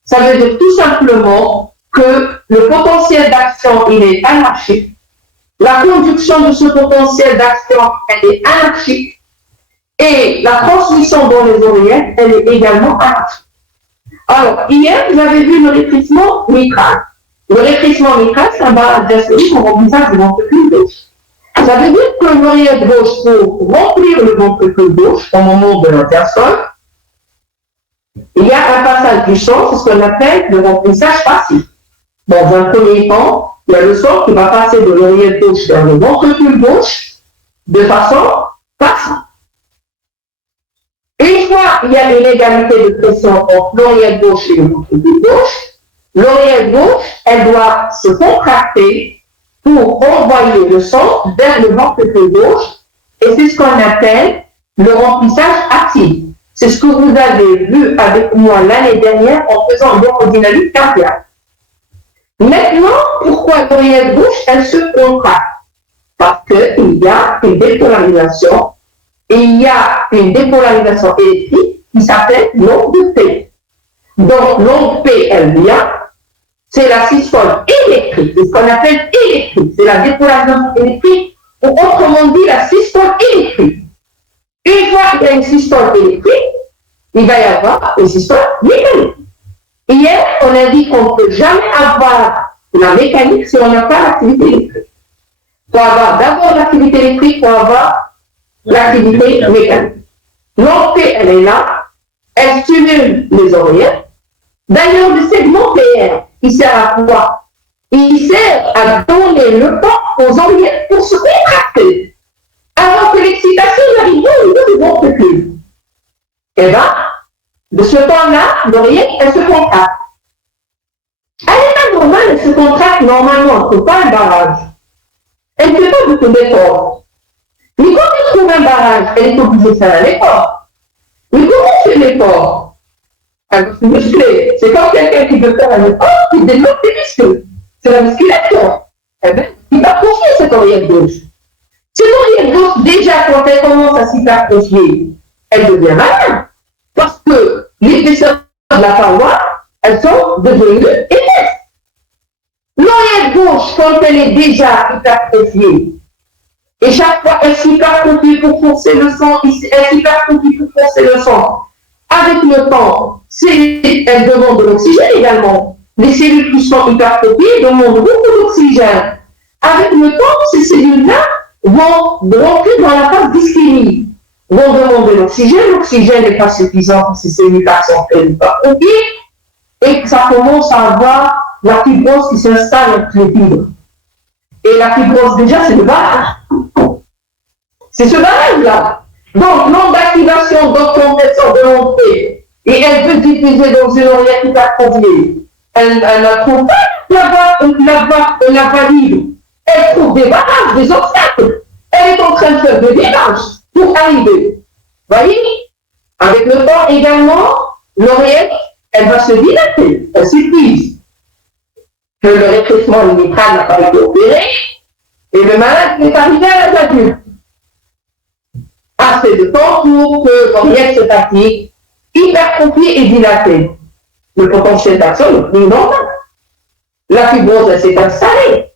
Ça veut dire tout simplement que le potentiel d'action, il est anarchique. La conduction de ce potentiel d'action, elle est anarchique. Et la transmission dans les oreillettes, elle est également anarchique. Alors, hier, vous avez vu le rétrécissement mitral. Le rétrécissement mitral, c'est un barrage diastolique au remplissage du ventricule gauche. Ça veut dire que l'oreillette gauche, pour remplir le ventricule gauche au moment de l'interstole, il y a un passage du sang, c'est ce qu'on appelle le remplissage passif. Dans un premier temps, il y a le sang qui va passer de l'oreillette gauche vers le ventricule gauche de façon passive. Une fois qu'il y a une égalité de pression entre l'oreillette gauche et le ventricule gauche, l'oreillette gauche, elle doit se contracter pour envoyer le sang vers le ventricule gauche, et c'est ce qu'on appelle le remplissage actif. C'est ce que vous avez vu avec moi l'année dernière en faisant l'hémodynamique cardiaque. Maintenant, pourquoi l'oreillette gauche, elle se contracte? Parce qu'il y a une dépolarisation, et il y a une dépolarisation électrique qui s'appelle l'onde P. Donc, l'onde P, elle vient, c'est la systole électrique, c'est ce qu'on appelle électrique, c'est la dépolarisation électrique, ou autrement dit, la systole électrique. Une fois qu'il y a une systole électrique, il va y avoir une systole mécanique. Hier, on a dit qu'on ne peut jamais avoir la mécanique si on n'a pas l'activité électrique. Il faut avoir d'abord l'activité électrique pour avoir l'activité mécanique. L'onde P, elle est là, elle stimule les oreillettes. D'ailleurs, le segment PR, il sert à quoi? Il sert à donner le temps aux oreillettes pour se contracter avant que l'excitation n'arrive au niveau du ventricule. Et bien, de ce temps-là, l'oreillette, elle se contracte. À l'état normal, elle se contracte normalement, ce n'est pas un barrage. Elle ne fait pas beaucoup d'efforts. Mais quand elle trouve un barrage, elle est obligée de faire un effort. Mais comment on fait l'effort? C'est comme quelqu'un qui veut faire un effort, qui développe des muscles. C'est la musculature. Eh bien, il va confier cette oreillette gauche. Cette oreillette gauche, déjà, quand elle commence à s'hypertrophier, elle devient malade. Parce que l'épaisseur de la paroi, elles sont devenues épaisses. L'oreillette gauche, quand elle est déjà hypertrophiée, et chaque fois elle s'hypertrophie pour forcer le sang, elle s'hypertrophie pour forcer le sang. Avec le temps, elle demande de l'oxygène également. Les cellules qui sont hypertrophiées demandent beaucoup d'oxygène. Avec le temps, ces cellules-là vont rentrer dans la phase d'ischémie. Vont demander l'oxygène, l'oxygène n'est pas suffisant pour ces cellules-là qui sont hypertrophiées, et ça commence à avoir la fibrose qui s'installe entre les fibres. Et la fibrose, déjà, c'est le barrage. C'est ce barrage-là. Donc, l'onde d'activation, donc, compression de l'onde P, et elle peut diffuser dans une oreillette hypertrophiée. Elle ne trouve pas la valide. Elle trouve des barrages, des obstacles. Elle est en train de faire des virages pour arriver. Vous voyez? Avec le temps également, l'oreillette, elle va se dilater, elle s'épuise. Que le rétrécissement mitral n'a pas été opéré, et le malade est arrivé à l'âge adulte. Assez de temps pour que l'oreillette se fatigue, hypertrophiée et dilatée. Le potentiel d'action est plus normal. La fibrose, elle s'est installée.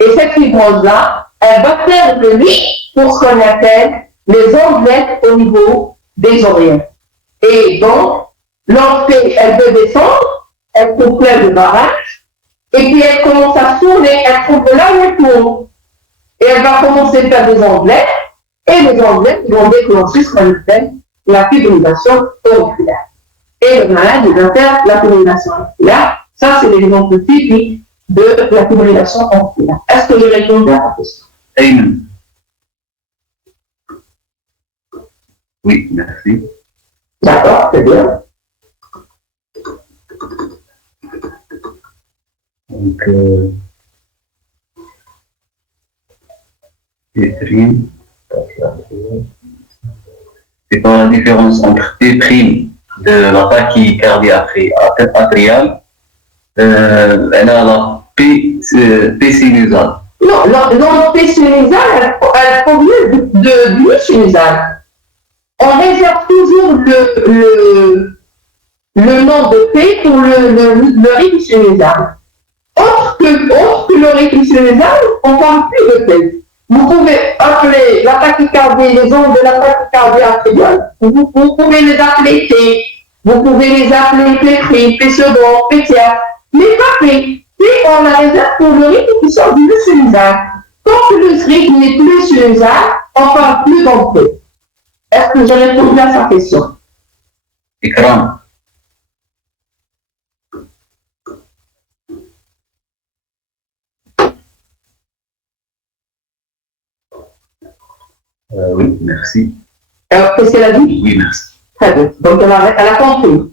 Et cette fibrose-là, elle va faire de lui pour ce qu'on appelle les ondelettes au niveau des oreillettes. Et donc, l'onde P, elle peut descendre, elle complète le barrage, et puis elle commence à tourner, elle trouve là où elle tourne. Et elle va commencer à faire des ondelettes, et les ondelettes vont déclencher ce qu'on appelle la fibrillation auriculaire. Et le malade, il va faire la fibrillation auriculaire. Ça, c'est l'exemple typique de la fibrillation auriculaire. Est-ce que j'ai répondu à la question? Amen. Oui, merci. D'accord, très bien. Donc, Catherine, C'est pas la différence entre P' de la tachycardie atriale, elle a la P sinusale. Non, non, P sinusale, elle provient du sinusale. On réserve toujours le nom de P pour le rythme sinusal. Autre que le rythme sinusal, on ne parle plus de P. Vous pouvez appeler la tachycardie, les ondes de la tachycardie atriale, vous pouvez les appeler T, vous pouvez les appeler P', P second, P tiers, mais pas P. P, on la réserve pour le rythme qui sort du sinusal. Quand le rythme n'est plus sinusal, on ne parle plus dans P. Est-ce que j'ai répondu à sa question? Écran. Oui, merci. Alors, qu'est-ce qu'elle a dit? Oui, merci. Très bien. Donc, elle a compris.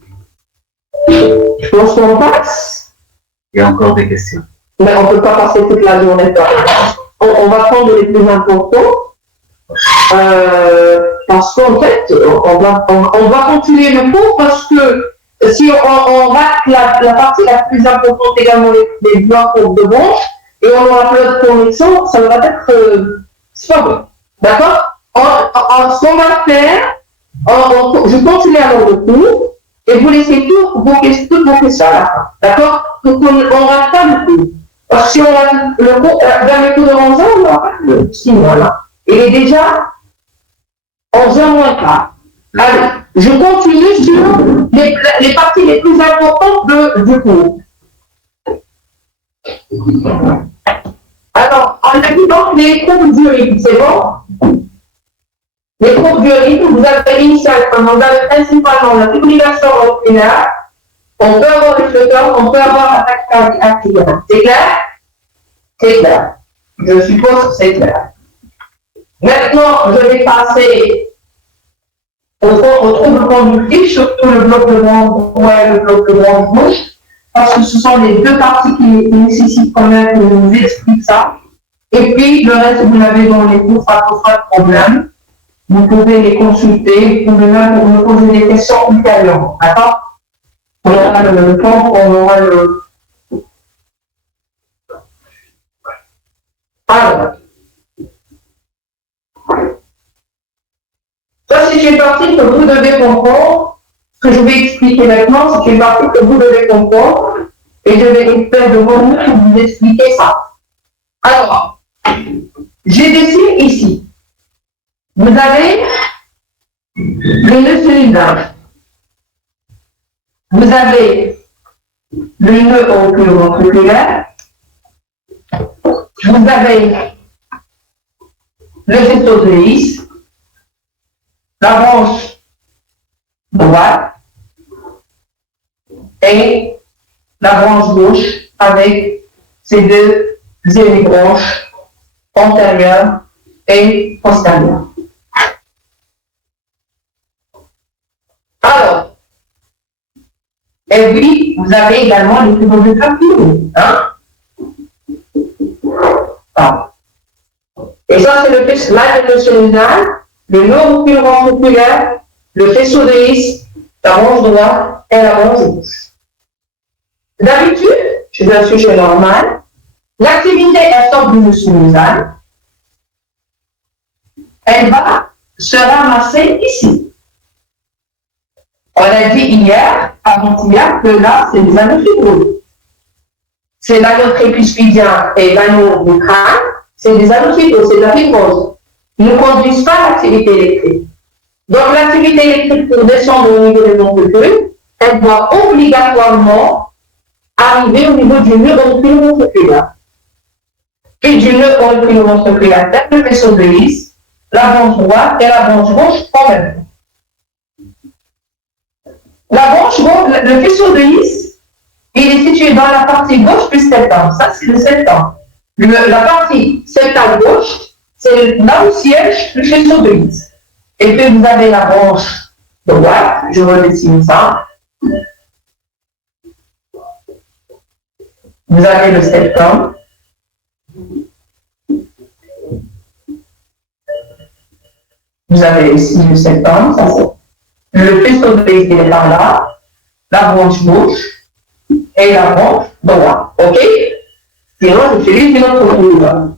Je pense qu'on passe. Il y a encore des questions. Mais on ne peut pas passer toute la journée. On va prendre les plus importants. Parce qu'en fait, on va continuer le cours parce que si on rate la partie la plus importante également, les blocs de branche, et on aura plein de connexions, ça va être pas bon. D'accord? Ce qu'on va faire, je continue alors le cours et vous laissez toutes vos questions à la fin. D'accord? Donc on ne rate pas le cours. Parce que si on rate le cours, vers le cours de 11 ans, on aura le 6 mois là. Il est déjà 11h moins quart. Allez, je continue sur les parties les plus importantes du cours. Alors, on a vu donc les troubles du rythme, c'est bon? Les troubles du rythme, vous avez initialement, vous avez principalement la fibrillation auriculaire, on peut avoir le flotteur, on peut avoir la tachycardie atriale. C'est clair? C'est clair. Je suppose que c'est clair. Maintenant, je vais passer au trouble conductif, surtout le bloc de branche droit et le bloc de branche gauche, parce que ce sont les deux parties qui nécessitent quand même que je vous explique ça. Et puis, le reste, vous l'avez dans les cours, ça ne pose pas de problème. Vous pouvez les consulter, vous pouvez même me poser des questions ultérieurement. D'accord? On aura le temps, on aura le. Alors. Ça, c'est une partie que vous devez comprendre. Ce que je vais expliquer maintenant, c'est une partie que vous devez comprendre. Et je vais faire de vous pour vous expliquer ça. Alors, j'ai dessiné ici. Vous avez le nœud sinusal. Vous avez le nœud auriculoventriculaire. Vous avez le faisceau de His, la branche droite et la branche gauche avec ces deux hémibranches antérieures et postérieures. Alors, et oui, vous avez également les fibres de papillons. Hein? Ah. Et ça, c'est le sinusal, le nœud auriculoventriculaire, le faisceau de His, la branche droite et la branche gauche. D'habitude, chez un sujet normal, l'activité est sorte du sinusal, elle va se ramasser ici. On a dit hier, avant-hier, que là, c'est des anneaux fibreux. C'est l'anneau tricuspidien et l'anneau du crâne, c'est des anneaux fibreux, c'est de la fibrose. Ils ne conduisent pas l'activité électrique. Donc, l'activité électrique, pour descendre au niveau des ventricules, elle doit obligatoirement arriver au niveau du nœud auriculoventriculaire. Puis du nœud auriculoventriculaire vers le faisceau de His, la branche droite et la branche gauche en même temps. La branche gauche, le faisceau de His, il est situé dans la partie gauche du septum. Ça, c'est le septum. La partie septale gauche, c'est là où siège le faisceau de His. Et puis vous avez la branche droite, je redessine ça. Vous avez le septum. Vous avez ici le septum, ça c'est le faisceau de base, il est par là, la branche gauche et la branche droite. OK? Sinon, j'utilise une autre couleur.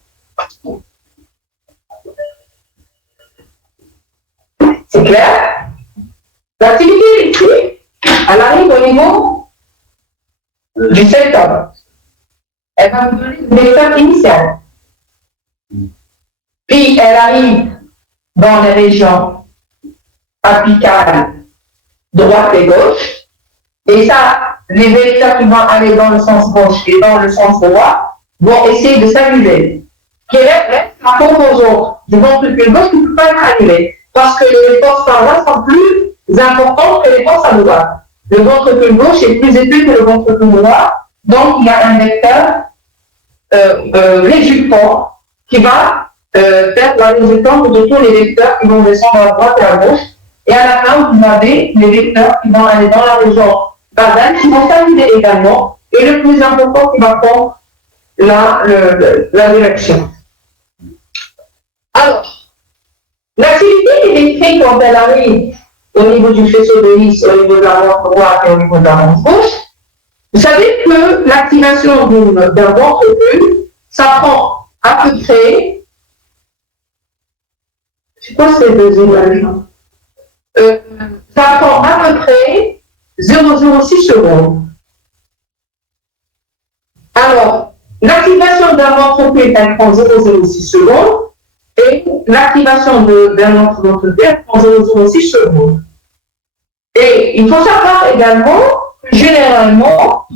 C'est clair? L'activité électrique, elle arrive au niveau du septum. Elle va vous donner le vecteur initial. Puis elle arrive dans les régions apicales droite et gauche. Et ça, les vecteurs qui vont aller dans le sens gauche et dans le sens droit vont essayer de s'annuler. Quelle est la composante du ventricule gauche qui ne peut pas être annulée? Parce que les forces par là sont plus importantes que les forces à droite. Le ventricule gauche est plus épais que le ventricule droit, donc il y a un vecteur résultant qui va faire la résultante de tous les vecteurs qui vont descendre à droite et à gauche. Et à la fin, vous avez les vecteurs qui vont aller dans la région basale, qui vont s'annuler également, et le plus important qui va prendre la direction. Alors, l'activité électrique, quand elle arrive au niveau du faisceau de Higgs, au niveau de la branche droite et au niveau de la branche gauche, vous savez que l'activation d'un ventricule, ça prend à peu près, c'est quoi ces deux images? Ça prend à peu près 0,06 secondes. Alors, l'activation d'un ventricule, elle prend 0,06 secondes, et l'activation d'un autre ventricule, elle prend 0,06 secondes. Et il faut savoir également que généralement,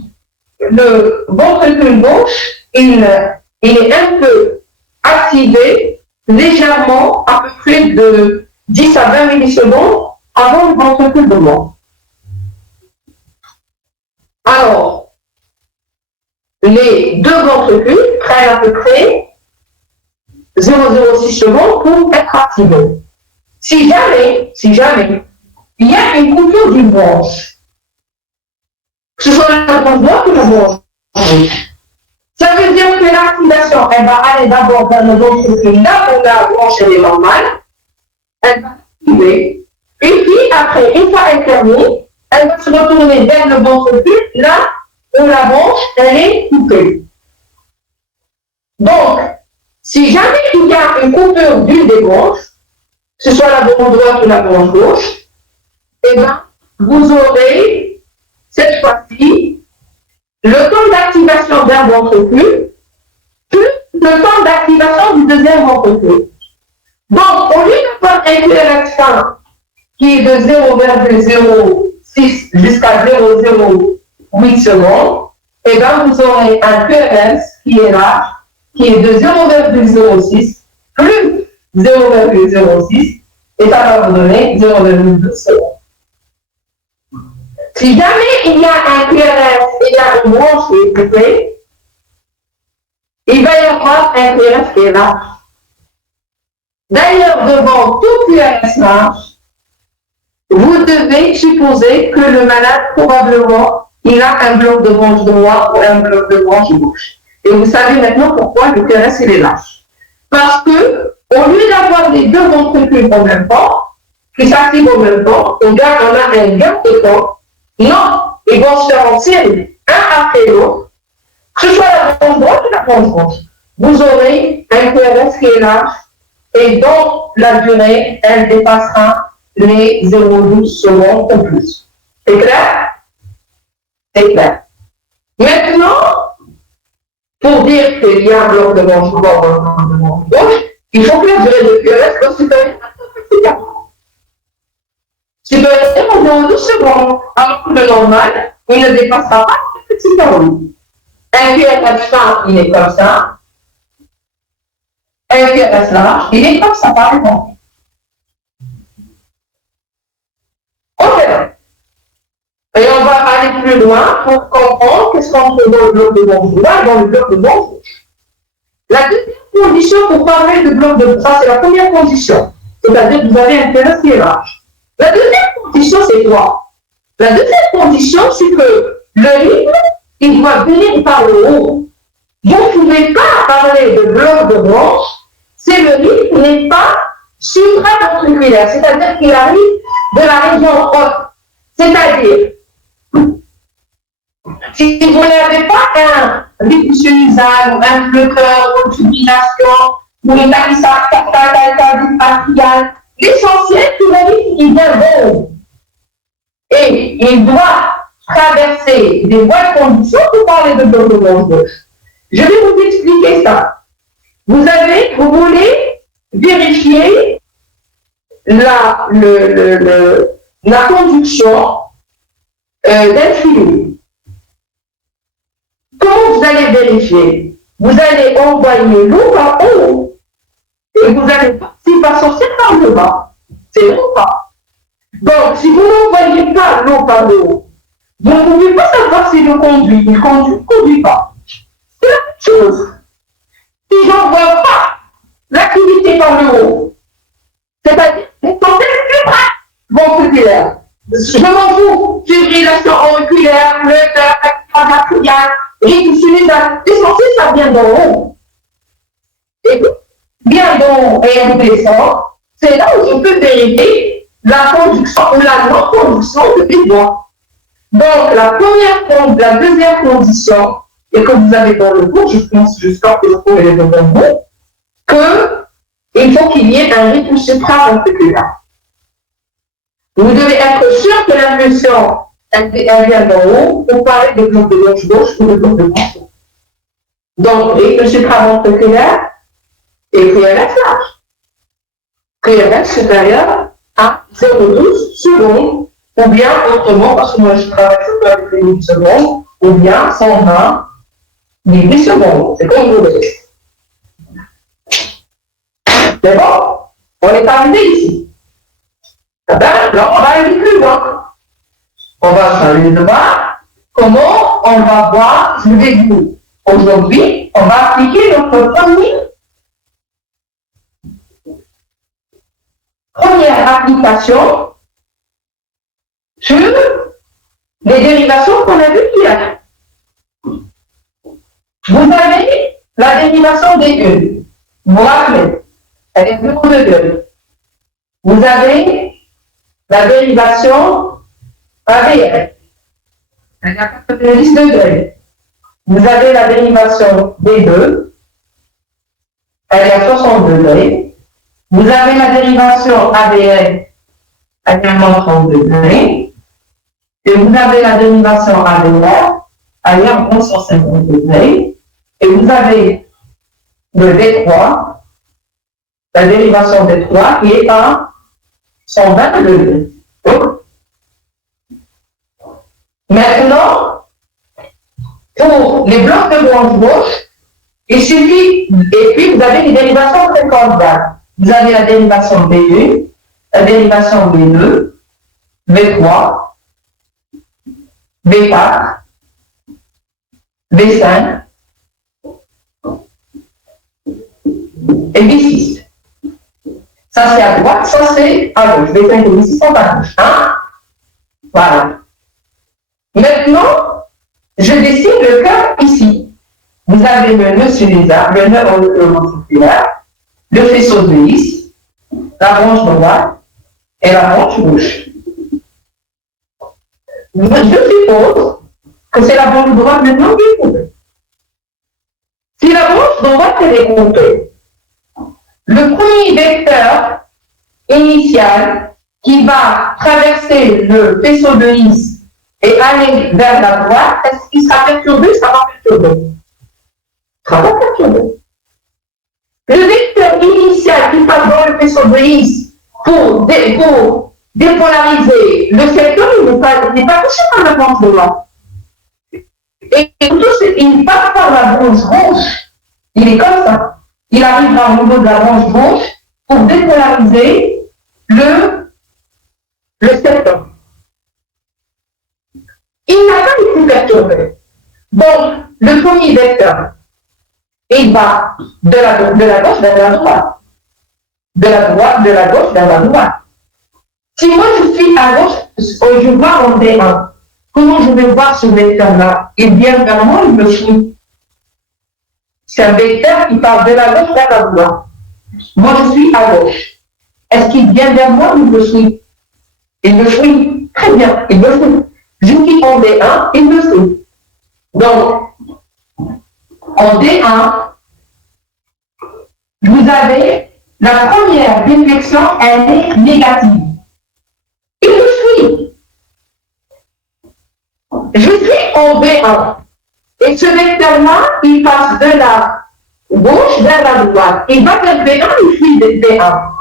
le ventricule gauche, il est un peu activé légèrement, à peu près de 10 à 20 millisecondes avant le ventricule droit. Alors, les deux ventricules prennent à peu près 0,06 secondes pour être activés. Si jamais, il y a une coupure d'une branche, que ce soit la branche droite ou la branche gauche, ça veut dire que l'activation, elle va aller d'abord dans le ventricule là où la branche est normale, elle va activer, et puis après, une fois elle termine, elle va se retourner vers le ventricule là où la branche, elle est coupée. Donc, si jamais il y a une coupure d'une des branches, que ce soit la branche droite ou la branche gauche, eh bien, vous aurez, cette fois-ci, le temps d'activation d'un ventricule plus le temps d'activation du deuxième ventricule. Donc, au lieu d'avoir un QRS1 qui est de 0,06 jusqu'à 0,08 secondes, eh bien, vous aurez un QRS qui est là, qui est de 0,06 plus 0,06, et ça va vous donner 0,2 secondes. Si jamais il y a un QRS, il y a une branche qui est coupée, il va y avoir un QRS qui est là. D'ailleurs, devant tout QRS large, vous devez supposer que le malade, probablement, il a un bloc de branche droite ou un bloc de branche gauche. Et vous savez maintenant pourquoi le QRS il est large. Parce que, au lieu d'avoir les deux ventricules en même temps, qui s'activent en même temps, on a un gap de temps. Non, ils vont se faire en série, un après l'autre, que ce soit la branche droite ou la branche gauche. Vous aurez un QRS qui est large, et dont la durée, elle dépassera les 0,12 secondes ou plus. C'est clair? C'est clair. Maintenant, pour dire qu'il y a un bloc de branche droite ou un bloc de branche gauche, il faut que la durée de QRS soit supérieure à 40. Supérieure à 0,12 secondes, alors que le normal, il ne dépassera pas ce petit secondes. Un QRS fin, il est comme ça. Un QRS large, il est comme ça, par exemple. Ok. Et on va aller plus loin pour comprendre qu'est-ce qu'on trouve dans le bloc de branche droite et dans le bloc de branche gauche. La deuxième condition pour parler de bloc de branche, ça c'est la première condition. C'est-à-dire que vous avez un QRS qui est large. La deuxième condition, c'est quoi? La deuxième condition, c'est que le rythme, il doit venir par le haut. Vous ne pouvez pas parler de bloc de branche si le rythme n'est pas supraventriculaire, c'est-à-dire qu'il arrive de la région haute. C'est-à-dire, si vous n'avez pas un rictus sinusal, ou un flotteur, ou une fibrillation, ou une tachycardie atriale, l'essentiel, il vient bon. Et il doit traverser des voies de conduction pour parler de l'ordonnance gauche. Je vais vous expliquer ça. Vous voulez vérifier la conduction d'un fluide. Comment vous allez vérifier? Vous allez envoyer l'eau par haut et vous allez s'il va sortir par le bas. C'est bon ou pas? Donc, si vous n'envoyez pas l'eau par le haut, vous ne pouvez pas savoir si le conduit. Il conduit ou ne conduit pas. C'est la même chose. Si je n'envoie pas l'activité par le haut, c'est-à-dire les centrales ventriculaires, je m'en fous, fibrillation auriculaire, flotteur, atriale, rictus sinusal, l'essentiel, ça vient d'en haut. Et bien d'en haut et en descend, c'est là où je peux vérifier la conduction ou la non-conduction de mes voix. Donc, la deuxième condition, et que vous avez dans le cours, je pense jusqu'à que vous pouvez le devant vous, qu'il faut qu'il y ait un rythme supraventriculaire. Vous devez être sûr que l'impulsion, elle vient d'en haut pour parler de bloc de gauche ou de bloc de gauche. Donc, rythme supraventriculaire et QRS large. QRS supérieur à 0,12 secondes, ou bien autrement, parce que moi je travaille surtout avec les millisecondes, ou bien 120 millisecondes. C'est comme vous voulez. C'est bon? On est arrivé ici. Là, on va aller plus loin. On va changer de bas. Comment on va voir, je vais vous, aujourd'hui, on va appliquer notre première application sur les dérivations qu'on a vues hier. Vous avez la dérivation des E. Vous vous rappelez, elle est 0 degrés. Vous avez la dérivation ABL. Elle est à 90 degrés. Vous avez la dérivation D2. Elle est à 60 degrés. Vous avez la dérivation ABL à également 30 degrés. Et vous avez la dérivation ABR à également 150 degrés. Et vous avez le D3, la dérivation D3 qui est à 120 degrés. Maintenant, pour les blocs de branche gauche, il suffit, et puis vous avez les dérivations précordiales. Vous avez la dérivation B1, la dérivation B2, B3, B4, B5 et B6. Ça c'est à droite, ça c'est à gauche. B5 et B6 sont à gauche. Hein? Voilà. Maintenant, je dessine le cœur ici. Vous avez le nœud sinusal, le nœud auriculaire, le faisceau de His, la branche droite et la branche gauche. Je suppose que c'est la branche droite maintenant qui est coupée. Si la branche droite est coupée, le premier vecteur initial qui va traverser le faisceau de His et aller vers la droite, est-ce qu'il sera perturbé? Ça va perturber. Ça va perturber. Le vecteur initial qui passe dans le faisceau de His pour dépolariser le secteur, il n'est pas touché par la branche droite. Et il passe par la branche gauche. Il est comme ça. Il arrivera au niveau de la branche gauche pour dépolariser le secteur. Il n'a pas été perturbé. Donc, le premier vecteur, il va de la gauche vers la droite. De la gauche vers la droite. Si moi je suis à gauche, je vois en D1. Comment je vais voir ce vecteur-là? Il vient vers moi, il me suit. C'est un vecteur qui part de la gauche vers la droite. Moi je suis à gauche. est-ce qu'il vient vers moi ou je suis? Il me suit. Très bien, il me suit. Je suis en D1, il me suit. Donc, en D1, vous avez la première déflexion, elle est négative. Il me suit. Je suis en B1. Et ce vecteur-là, il passe de la gauche vers la droite. Il va vers B1, il suit B1.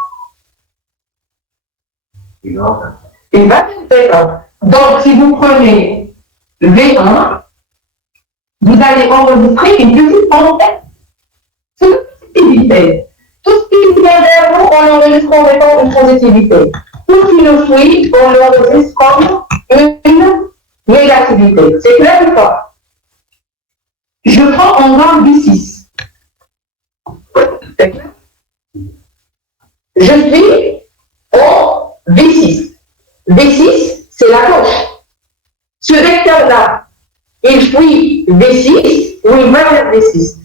Il va vers B1. Donc, si vous prenez V1, vous allez enregistrer une petite parenthèse. C'est une positivité. Tout ce qui vient vers vous, on l'enregistre en étant une positivité. Tout ce qui nous suit, on l'enregistre comme une négativité. C'est clair ou pas? Je prends en gamme V6. C'est clair? Je suis en V6. V6, c'est la gauche. Ce vecteur-là, il suit V6 ou il va vers V6.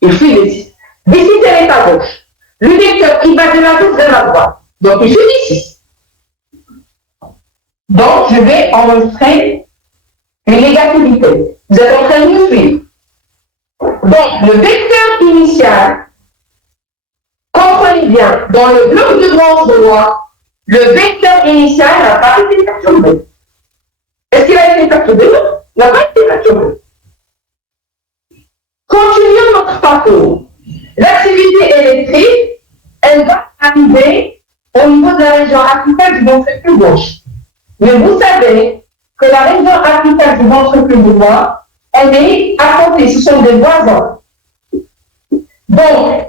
Il suit V6. V6, elle est à gauche. Le vecteur, il va de la gauche vers la droite. Donc, il suit V6. Donc, je vais enregistrer une négativité. Vous êtes en train de me suivre. Donc, le vecteur initial, comprenez bien, dans le bloc de branche droit, le vecteur initial n'a pas été perturbé. Est-ce qu'il a été perturbé? Non, il n'a pas été perturbé. Continuons notre parcours. L'activité électrique, elle va arriver au niveau de la région apicale du ventricule gauche. Mais vous savez que la région apicale du ventricule droit, elle est à côté, ce sont des voisins. Donc,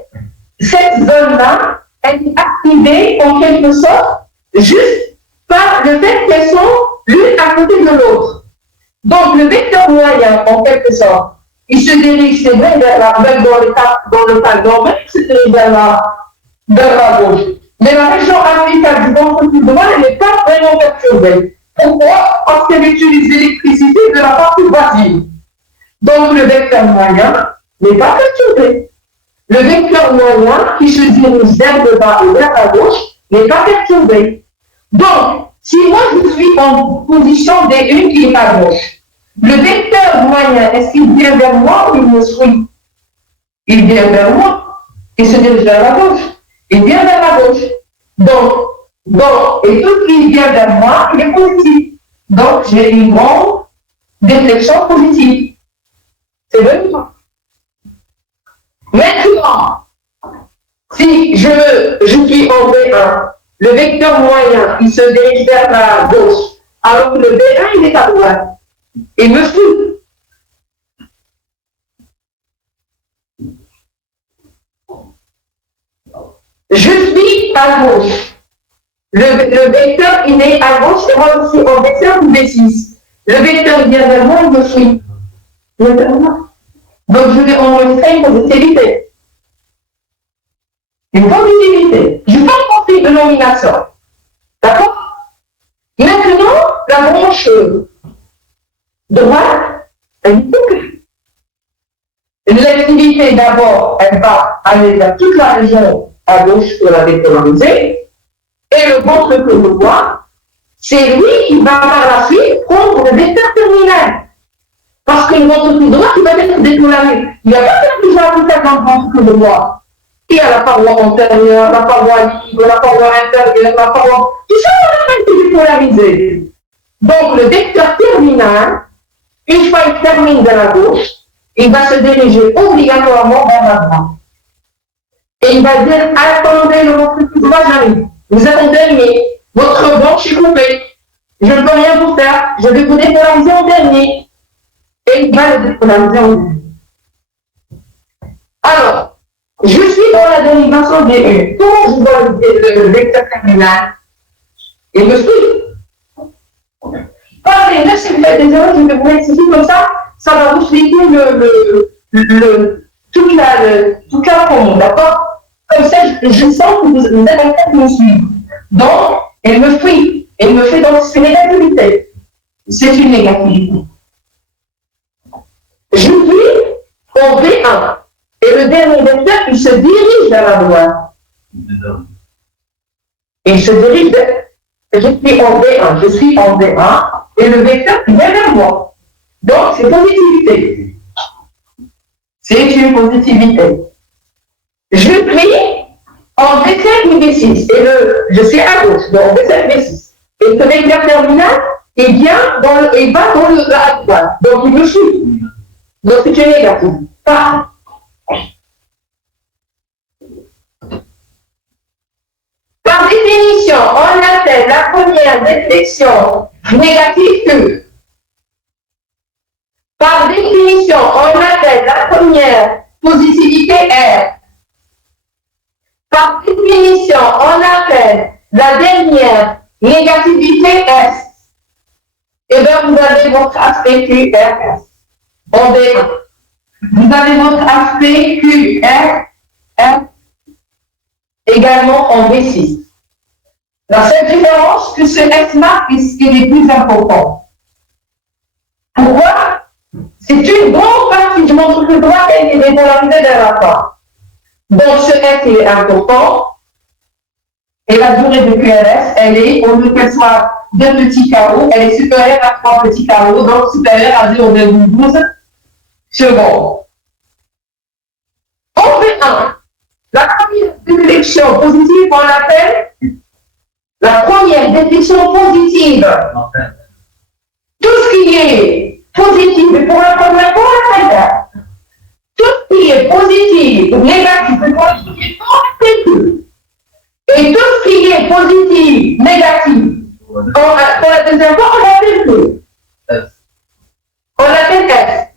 cette zone-là, elle est activée en quelque sorte juste par le fait qu'elles sont l'une à côté de l'autre. Donc, le vecteur moyen, en quelque sorte, il se dirige, c'est vrai, même dans le cas normal, il se dirige vers la gauche. Mais la région apicale du ventricule droit, elle n'est pas vraiment perturbée. Pourquoi? Parce qu'elle utilise l'électricité de la partie voisine. Donc, le vecteur moyen n'est pas perturbé. Le vecteur moyen qui se dirige vers le bas et vers la gauche n'est pas perturbé. Donc, si moi je suis en position D1 qui est à gauche, le vecteur moyen, est-ce qu'il vient vers moi ou il me suit? Il vient vers moi. Il se dirige vers la gauche. Il vient vers la gauche. Donc, et tout ce qui vient vers moi, il est positif. Donc, j'ai une grande déflexion positive. C'est vrai ou pas? Maintenant, si je suis en B1, le vecteur moyen, il se dirige vers la gauche, alors que le B1, il est à droite. Il me suit. Je suis à gauche. Le vecteur, il est à gauche, et moi je suis en vecteur ou B6. Le vecteur vient vers moi, il me suit. Donc je vais enregistrer une positivité. Une positivité. Je vais compter de nomination. D'accord? Maintenant, la branche droite, elle est bouclée. L'activité d'abord, elle va aller vers toute la région à gauche de la vectorisée. Et le ventricule droit, c'est lui qui va par la suite prendre le vecteur terminal. Parce que le ventricule droit, il va être dépolarisé. Il n'y a pas de déjà appliqué dans le ventricule droit. Il y a la paroi antérieure, la paroi libre, la paroi intérieure, la paroi... Tout ça, on a été dépolarisé. Donc, le vecteur terminal, une fois qu'il termine de la gauche, il va se diriger obligatoirement vers la droite. Et il va dire, attendez, le ventricule droit, j'arrive. Vous êtes en dernier. Votre branche est coupée. Je ne peux rien vous faire. Je vais vous dépolariser en dernier. Et il va le dépolariser en dernier. Alors, je suis dans la dérivation D1. Comment je vois le vecteur terminal? Il me suit. Parlez, si vous faites des erreurs, je vais vous mettre ici comme ça. Ça va vous expliquer toute la commande, d'accord? Comme ça, je sens que vous êtes en train de me suivre. Donc, elle me suit. Elle me fait donc c'est une négativité. C'est une négativité. Je suis en V1. Et le dernier vecteur, il se dirige vers la droite. il se dirige vers, je suis en V1, et le vecteur vient vers moi. Donc, c'est positivité. C'est une positivité. Je prie en V5 ou V6, et je suis à gauche, donc V5, V6. Et ce vecteur terminal, il va dans la droite, donc il me suit. Donc, c'est une négative. Par définition, on appelle la première déflexion négative Q. Par définition, on appelle la première positivité R. Par définition, on appelle la dernière négativité S. Et bien, vous avez votre aspect QRS. On verra. Vous avez votre aspect QRS également en V6. La seule différence, que ce S-mark il est plus important. Pourquoi? C'est une grande partie de mon truc droit qui est dépolarisée vers la fin. Donc ce S il est important. Et la durée de QRS, elle est, au lieu qu'elle soit 2 petits carreaux, elle est supérieure à 3 petits carreaux, donc supérieure à 0,12 secondes. On fait 1. La première déflexion positive, on l'appelle la première déflexion positive. Tout ce qui est positif, et pour la première fois, on l'appelle. Tout ce qui est positif ou négatif, et pour la première fois, on l'appelle. Et tout ce qui est positif, négatif, pour la deuxième fois, on l'appelle S. On l'appelle S.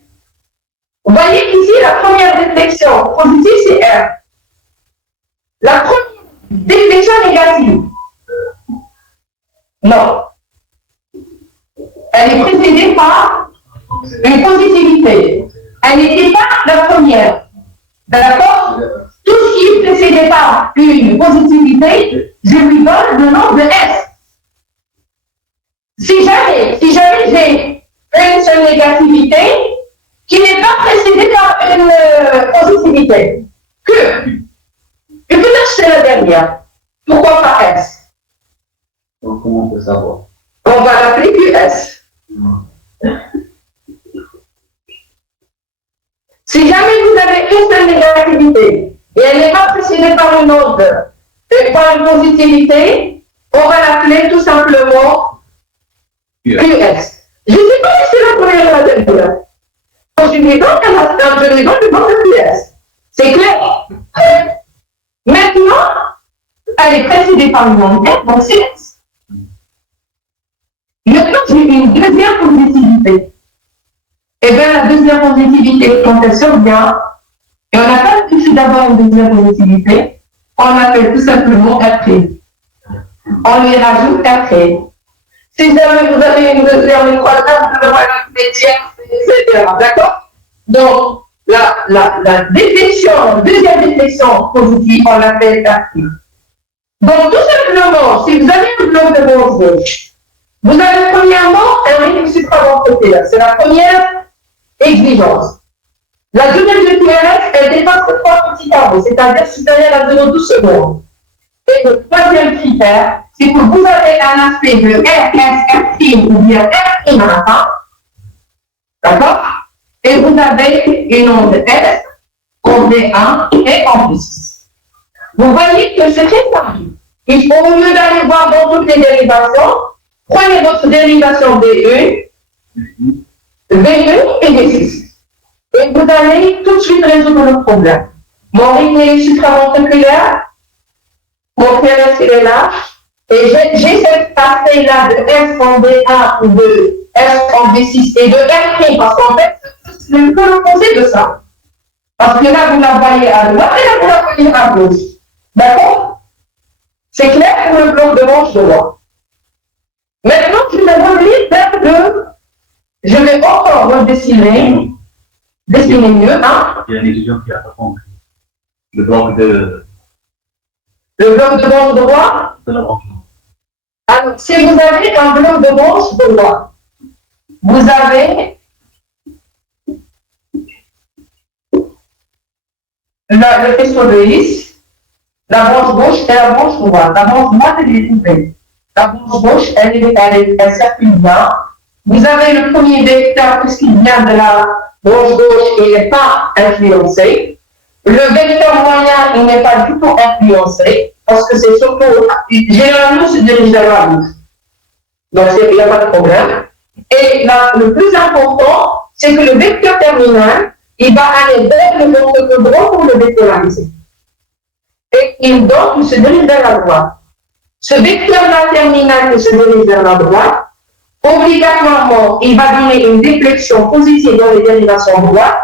Vous voyez qu'ici, la première déflexion positive, c'est R. La première déflexion négative, non. Elle est précédée par une positivité. Elle n'était pas la première. D'accord? Tout ce qui est précédé par une positivité, je lui donne le nom de S. Si jamais j'ai une seule négativité qui n'est pas précédée par une positivité, et peut-être c'est la dernière. Pourquoi pas S? Donc, comment on peut savoir? On va l'appeler QS. Si jamais vous avez une seule négativité et elle n'est pas précédée par une autre, par une positivité, on va l'appeler tout simplement QS. Je ne sais pas si c'est la première ou la dernière. Quand je lui donne le nom de QS. C'est clair. Maintenant, elle est précédée par une autre, donc c'est S. Maintenant, j'ai une deuxième positivité. Et bien, la deuxième positivité, quand elle survient, et on n'a pas touché d'abord une deuxième positivité, on l'appelle tout simplement R'. On lui rajoute R'. Si jamais vous avez une deuxième croissance, vous devrez rajouter tiers, etc. D'accord? Donc, la deuxième déflexion positive, on l'appelle R'. Donc, tout simplement, si vous avez un bloc de bronze, vous avez premièrement un rythme supraventriculaire. C'est la première exigence. La durée de QRS, elle dépasse les 3 petits carreaux, c'est-à-dire supérieure à 0,12 secondes. Et le troisième critère, c'est que vous avez un aspect de RS, R' ou bien R' à la fin. D'accord? Et vous avez une onde S, en V1 et en V6. Vous voyez que c'est très simple. Il faut, au lieu d'aller voir dans toutes les dérivations, prenez votre dérivation V1 et V6. Et vous allez tout de suite résoudre le problème. Mon rythme est supraventriculaire, mon QRS il est là, et j'ai cet aspect-là de S en V1 ou de S en V6 et de R', parce qu'en fait, c'est que l'opposé de ça. Parce que là, vous la voyez à droite et là, vous la voyez à gauche. D'accord? C'est clair pour le bloc de manche droit. Maintenant, je vais revenir vers je vais encore redessiner, mieux, hein? Il y a un étudiant qui a pas compris. Le bloc de manche droit. la branche. Alors, si vous avez un bloc de manche droit, vous avez le faisceau de Higgs, la branche gauche et la branche droite. La branche droite, elle est ouverte. La branche gauche, elle circule bien. Vous avez le premier vecteur, puisqu'il vient de la branche gauche, il n'est pas influencé. Le vecteur moyen, il n'est pas du tout influencé, parce que c'est surtout, généralement, se dirige vers la gauche. Donc, il n'y a pas de problème. Et là, le plus important, c'est que le vecteur terminal, il va aller vers le vecteur droit pour le vectoriser. Et il se dirige vers la droite. Ce vecteur-là terminal qui se dirige vers la droite, obligatoirement, il va donner une déflexion positive dans les dérivations droites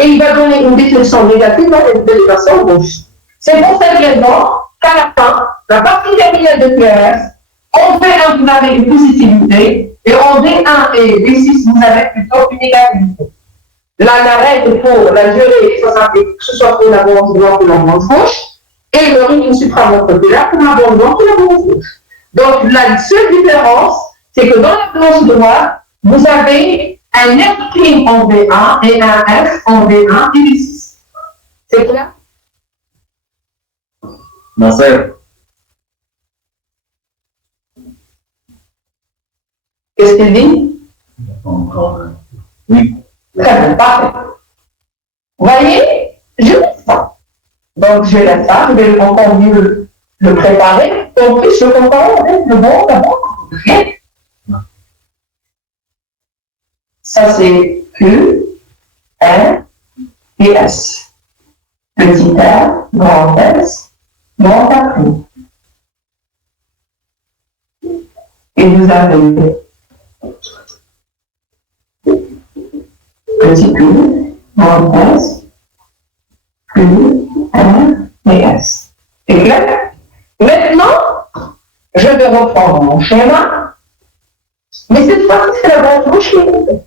et il va donner une déflexion négative dans les dérivations gauche. C'est pour cette raison qu'à la fin, la partie terminale de QRS, en V1, vous avez une positivité et en V1 et V6, vous avez plutôt une négativité. La règle pour la durée, ça s'applique que ce soit pour la branche droite ou la branche gauche, et le rythme supraventriculaire pour la branche droite ou la branche gauche. Donc, la seule différence, c'est que dans la branche droite, vous avez un F' en V1 et un F en V1 et V6. C'est clair? Nasser. Qu'est-ce qu'il dit? Oui. Très bien, parfait. Vous voyez, je laisse ça. Donc, je laisse ça, je vais encore mieux le préparer, et en plus, je compare avec le bon d'abord. Ça, c'est Q, R et S. Petit R, grand S, grand R. Et vous avez petit Q, grand S, Q, R et S. C'est clair? Maintenant, je vais reprendre mon schéma, mais cette fois-ci, c'est la branche gauche qui est coupée.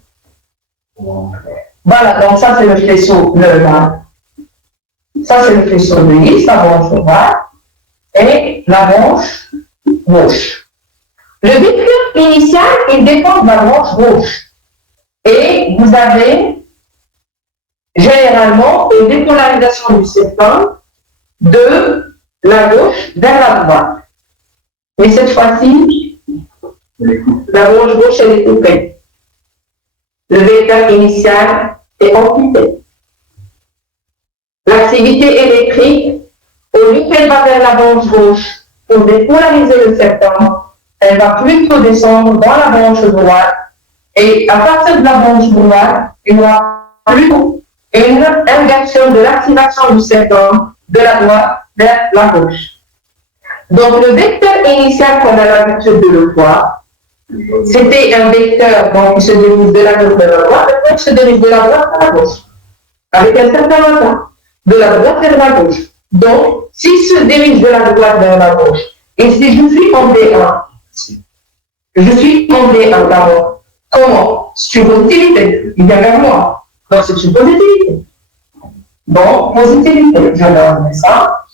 Voilà, donc ça, c'est le faisceau ça, c'est le faisceau de X, la branche droite, et la branche gauche. Le vecteur initial, il dépend de la branche gauche. Et vous avez généralement une dépolarisation du septum de la gauche vers la droite. Mais cette fois-ci, la branche gauche, elle est coupée. Le vecteur initial est amputé. L'activité électrique, au lieu qu'elle va vers la branche gauche pour dépolariser le septum, elle va plutôt descendre dans la branche droite. Et à partir de la branche droite, il y aura plutôt une inversion de l'activation du septum de la droite vers la gauche. Donc, le vecteur initial qu'on a l'habitude de le voir, c'était un vecteur donc, qui se dirige de la gauche vers la droite, et qui se dirige de la droite vers la gauche, avec un certain retard, de la droite vers la gauche. Donc, s'il se dirige de la droite vers la gauche, et si je suis en D1, je suis en D1 d'abord, comment? C'est une positivité, il vient vers moi, donc c'est une positivité. Donc, positivité, je donne ça,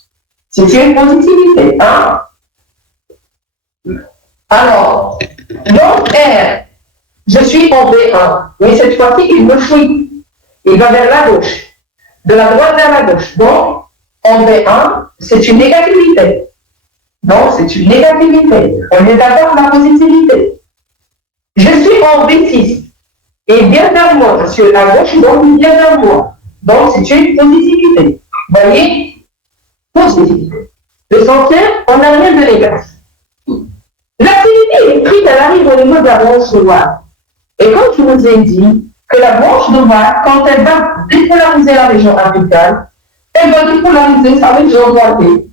c'est une positivité, hein? Alors, donc R, je suis en V1, mais cette fois-ci, il me fuit. Il va vers la gauche, de la droite vers la gauche. Donc, en V1, c'est une négativité. Donc, c'est une négativité. On est d'accord la positivité. Je suis en V6, et il vient vers moi. Je suis à gauche, donc il vient vers moi. Donc, c'est une positivité. Vous voyez? Positivité. Le sentier, on n'a rien de négatif. L'activité électrique, elle arrive au niveau de la branche droite. Et comme je vous ai dit, que la branche droite, quand elle va dépolariser la région apicale, elle va dépolariser sa région droitée.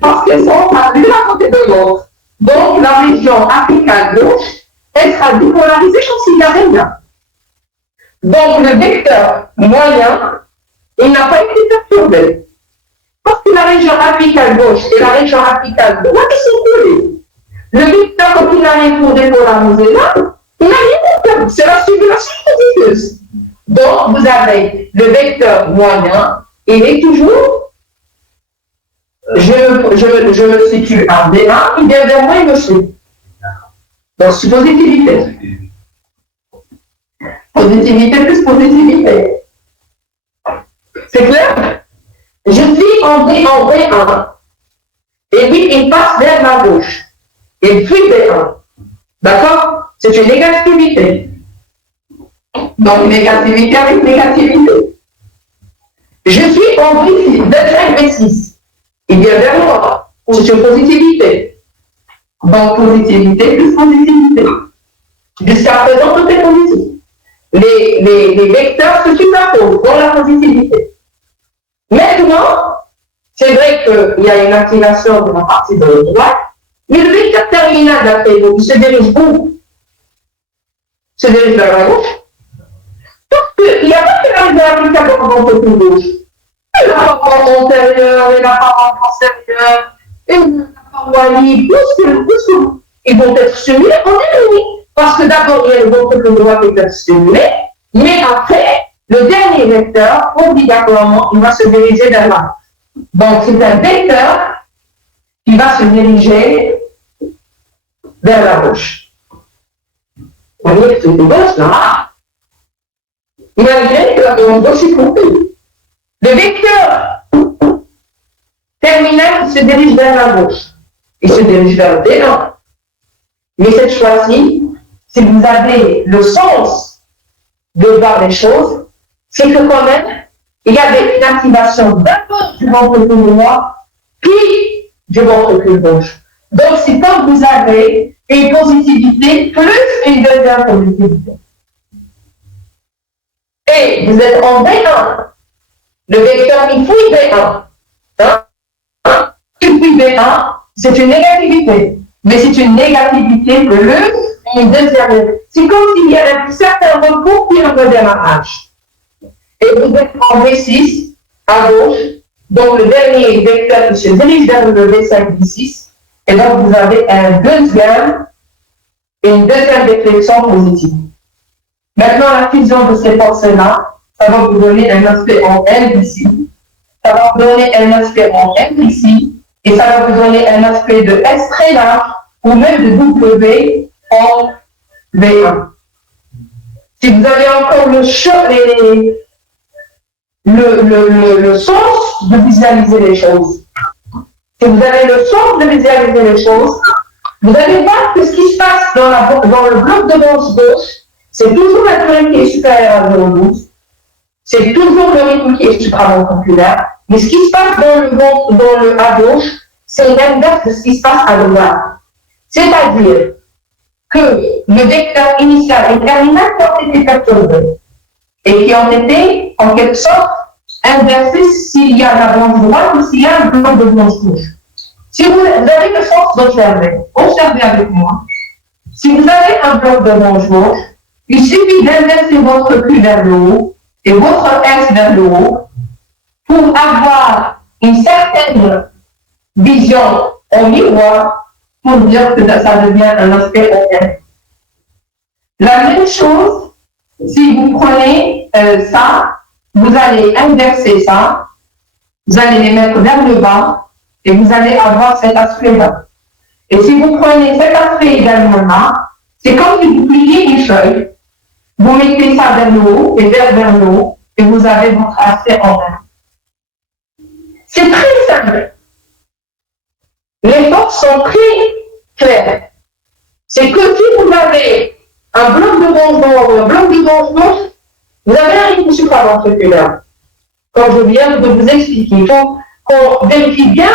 Parce qu'elles sont l'une à côté de l'autre. Donc, la région apicale gauche, elle sera dépolarisée comme s'il n'y avait rien. Donc, le vecteur moyen, il n'a pas été perturbé. Parce que la région apicale gauche et la région apicale droite, ils sont collés. Le vecteur, quand il arrive pour dépolariser là, il n'a rien perdu. C'est la circulation diffuse. Donc, vous avez le vecteur moyen, il est toujours, je me situe en D1, il vient vers moi, il me suit. Donc, c'est positivité. Positivité plus positivité. C'est clair? Je suis en B1. Et puis, il passe vers la gauche. Et puis B1. D'accord? C'est une négativité. Donc, négativité avec négativité. Je suis en B6, deuxième B6. Il vient vers moi. C'est une positivité. Donc, positivité plus positivité. Jusqu'à présent, tout est positif. Les vecteurs se superposent dans la positivité. Maintenant, c'est vrai qu'il y a une activation de la partie de la droite, mais le vecteur terminal d'après vous, il se dirige où? Il se dirige vers la gauche. Donc, il n'y a pas de réalité applicable dans le côté gauche. Et la paroi antérieure, et la paroi postérieure, et la paroi libre, tous, ils vont être stimulés en ennemi. Parce que d'abord, il y a le ventricule droit qui est être stimulé, mais après, le dernier vecteur, obligatoirement, il va se diriger vers là. Donc, c'est un vecteur qui va se diriger vers la gauche. Vous voyez que c'est une gauche là. Imaginez que la gauche est coupée. Le vecteur terminal se dirige vers la gauche. Il se dirige vers le D1. Mais cette fois-ci, si vous avez le sens de voir les choses, c'est que quand même, il y a une activation d'abord du ventricule droit, puis du ventricule gauche. Donc, c'est comme vous avez une positivité plus une deuxième positivité. Et vous êtes en B1. Le vecteur qui fouille B1. Qui fouille B1, c'est une négativité. Mais c'est une négativité plus une deuxième. C'est comme s'il y avait un certain recours puis un redémarrage. Et vous êtes en B6 à gauche, donc le dernier vecteur qui se dirige vers le B5, B6, et donc vous avez une deuxième déflexion positive. Maintenant, la fusion de ces forces-là, ça va vous donner un aspect en L ici, ça va vous donner un aspect en M ici, et ça va vous donner un aspect de S très large, ou même de W en V1. Si vous avez encore le sens de visualiser les choses, si vous avez le sens de visualiser les choses, vous allez voir que ce qui se passe dans le bloc de manche gauche, c'est toujours la durée qui est supérieure à 0,12, c'est toujours le rythme qui est supraventriculaire, mais ce qui se passe dans le à gauche, c'est l'inverse de ce qui se passe à droite. C'est-à-dire que le vecteur initial et terminal qui ont été perturbés et qui ont été, en quelque sorte, inversés s'il y a la branche droite ou s'il y a le bloc de branche gauche. Si vous avez le sens d'observer, observez avec moi. Si vous avez un bloc de branche gauche, il suffit d'inverser votre Q vers le haut et votre S vers le haut pour avoir une certaine vision en miroir pour dire que ça devient un aspect OM. La même chose, si vous prenez ça, vous allez inverser ça, vous allez les mettre vers le bas et vous allez avoir cet aspect-là. Et si vous prenez cet aspect également là, c'est comme si vous pliez une feuille, vous mettez ça vers le haut et vers le haut et vous avez votre aspect en main. C'est très simple. Les forces sont très claires. C'est que si vous avez un bloc de branche droite ou un bloc de branche gauche, vous avez un rythme supraventriculaire. Comme je viens de vous expliquer, il faut qu'on vérifie bien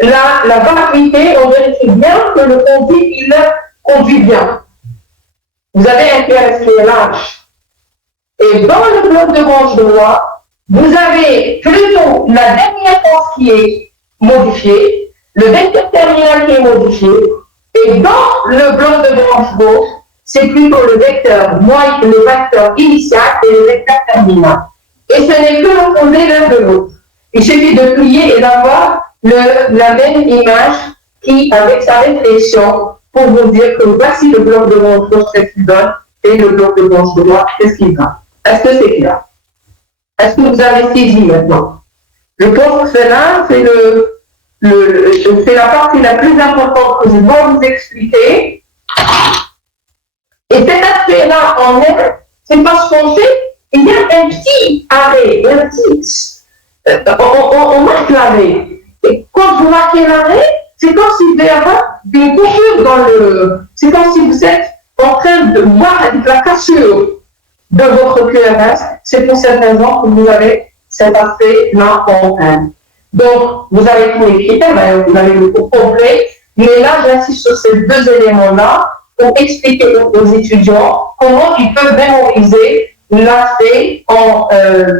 la vacuité, on vérifie bien que le conduit, il conduit bien. Vous avez un QRS qui est large. Et dans le bloc de branche droite, vous avez plutôt la dernière force qui est modifiée, le vecteur terminal qui est modifié, et dans le bloc de branche gauche, c'est plutôt le vecteur initial et le vecteur terminal. Et ce n'est que l'opposé l'un de l'autre. Il suffit de plier et d'avoir la même image qui, avec sa réflexion, pour vous dire que voici le bloc de branche gauche, qu'est-ce qu'il donne, et le bloc de branche droite, qu'est-ce qu'il donne. Est-ce que c'est clair? Est-ce que vous avez saisi maintenant? Je pense que cela, c'est la partie la plus importante que je dois vous expliquer. Et cet aspect-là en elle, c'est parce qu'on sait qu'il y a un petit arrêt, on marque l'arrêt. Et quand vous marquez l'arrêt, c'est comme si vous avez une coupure dans le... C'est comme si vous êtes en train de voir la cassure de votre QRS. C'est pour cette raison que vous avez cet aspect-là en un. Donc, vous avez tous les critères, vous avez le cours complet, mais là, j'insiste sur ces deux éléments-là pour expliquer aux étudiants comment ils peuvent mémoriser l'aspect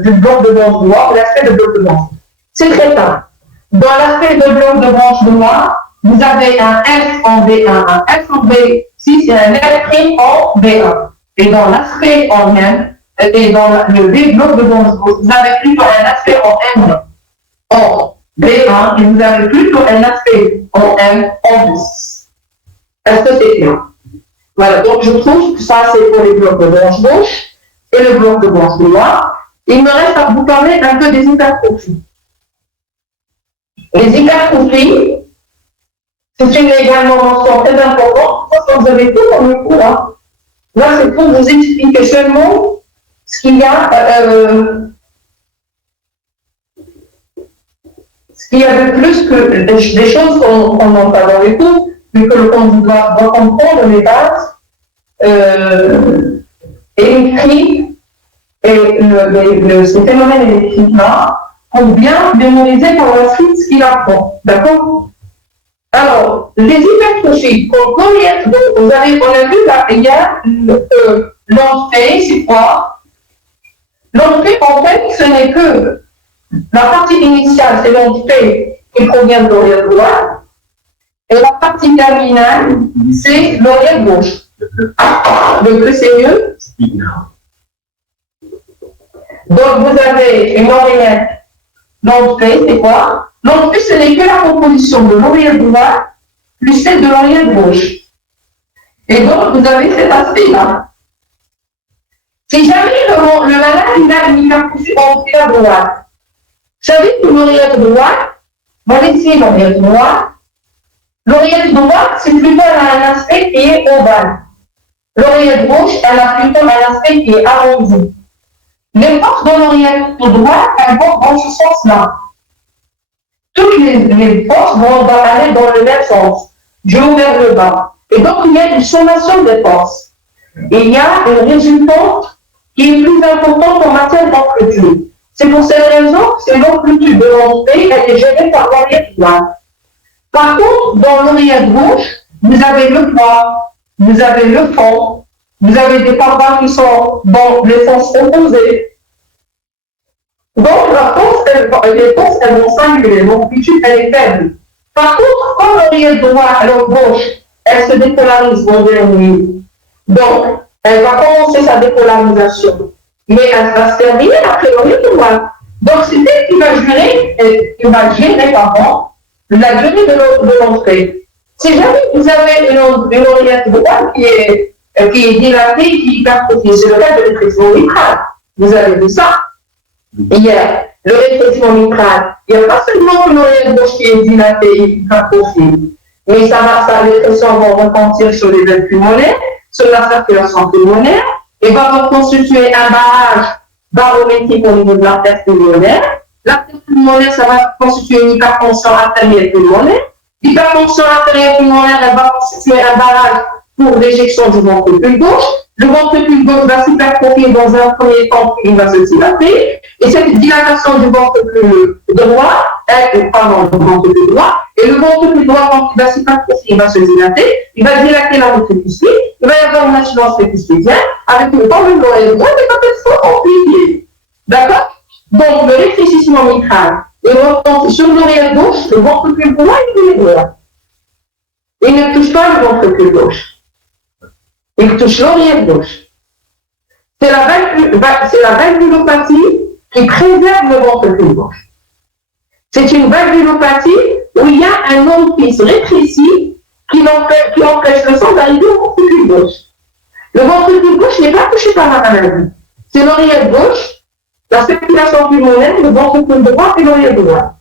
du bloc de branche droit, l'aspect de bloc de branche. C'est très simple. Dans l'aspect de bloc de branche droit, vous avez un F en B1, un F en B6 et un F' en B1. Et dans l'aspect en M, et dans le B bloc de branche gauche, vous avez plutôt un aspect en M en B1 et vous avez plutôt un aspect en M en B6. Est-ce que c'est clair? Voilà, donc je trouve que ça c'est pour les blocs de branche gauche et le bloc de branche droite. Il me reste à vous parler un peu des hypertrophies. Les hypertrophies, c'est une également mention très importante, parce que vous avez tout dans le cours. Hein. Là, c'est pour vous expliquer seulement ce qu'il y a, de plus que des choses qu'on n'entend pas dans les cours, mais que l'on doit comprendre les bases, et l'écrit, et ce phénomène électrique-là, pour bien mémoriser par la suite ce qu'il apprend. D'accord? Alors, les hypertrophies, on a vu là, il y a l'entrée, c'est quoi? L'entrée, en fait, ce n'est que la partie initiale, c'est l'entrée qui provient de l'oreille droite, et la partie terminale, c'est l'oreille gauche. Le bleu, c'est mieux? Donc, vous avez une oreillette. L'entrée, c'est quoi? L'entrée, ce n'est que la composition de l'oreille droite plus celle de l'oreille gauche. Et donc, vous avez cet aspect-là. Si jamais le malade il a une hypertrophie entrée à droite, vous savez que l'oreille droite, va laisser l'oreille droite. L'oreille droite, c'est plutôt un aspect qui est ovale. L'oreille gauche, elle a plutôt un aspect qui est arrondi. Les forces de l'oreille droite, elles vont dans ce sens-là. Toutes les forces vont aller dans le même sens, du haut vers le bas. Et donc, il y a une sommation des forces. Et il y a une résultante qui est plus importante en matière d'amplitude. C'est pour cette raison que l'amplitude de l'entrée est gérée par l'oreille droite. Par contre, dans l'oreille gauche, vous avez le poids, vous avez le fond, vous avez des parois qui sont dans les sens opposés. Donc, les forces, elles vont s'annuler, l'amplitude, elle est faible. Par contre, quand l'oreille droite, gauche, elle se dépolarise dans le donc, elle va commencer sa dépolarisation. Mais elle va se terminer après l'oreille droite. Donc, c'est elle qui va gérer la durée de l'entrée. Si jamais vous avez une oreillette droite qui est dilatée, qui est hypertrophiée, c'est le cas de rétrécissement mitral. Vous avez vu ça? Il y a le rétrécissement mitral. Il n'y a pas seulement l'oreillette gauche qui est dilatée et hypertrophiée, mais les pressions vont repentir sur les veines pulmonaires, sur la circulation pulmonaire, et va reconstituer un barrage barométrique au niveau de l'artère pulmonaire. L'artère pulmonaire, ça va constituer une hypertension artérielle pulmonaire. L'hypertension artérielle pulmonaire, elle va constituer un barrage pour l'éjection du ventricule gauche. Le ventricule gauche va s'hypertrophier dans un premier temps, puis il va se dilater. Et cette dilatation du ventricule droit, le ventricule droit, et le ventricule droit, quand il va s'hypertrophier, il va se dilater, il va dilater la ventricuspide, il va y avoir une incidence rétricuspidienne avec une forme de l'oreille droite et peut-être amplifiée. D'accord? Donc, le rétrécissement mitral est repenti sur l'oreille gauche, le ventricule droit et l'oreille droite. Il ne touche pas le ventricule gauche. Il touche l'oreille gauche. C'est la valvulopathie qui préserve le ventricule gauche. C'est une valvulopathie où il y a un orifice rétréci qui empêche le sang d'arriver au ventricule gauche. Le ventricule gauche n'est pas touché par la maladie. C'est l'oreille gauche, la circulation pulmonaire, le ventricule droit et l'oreille droite.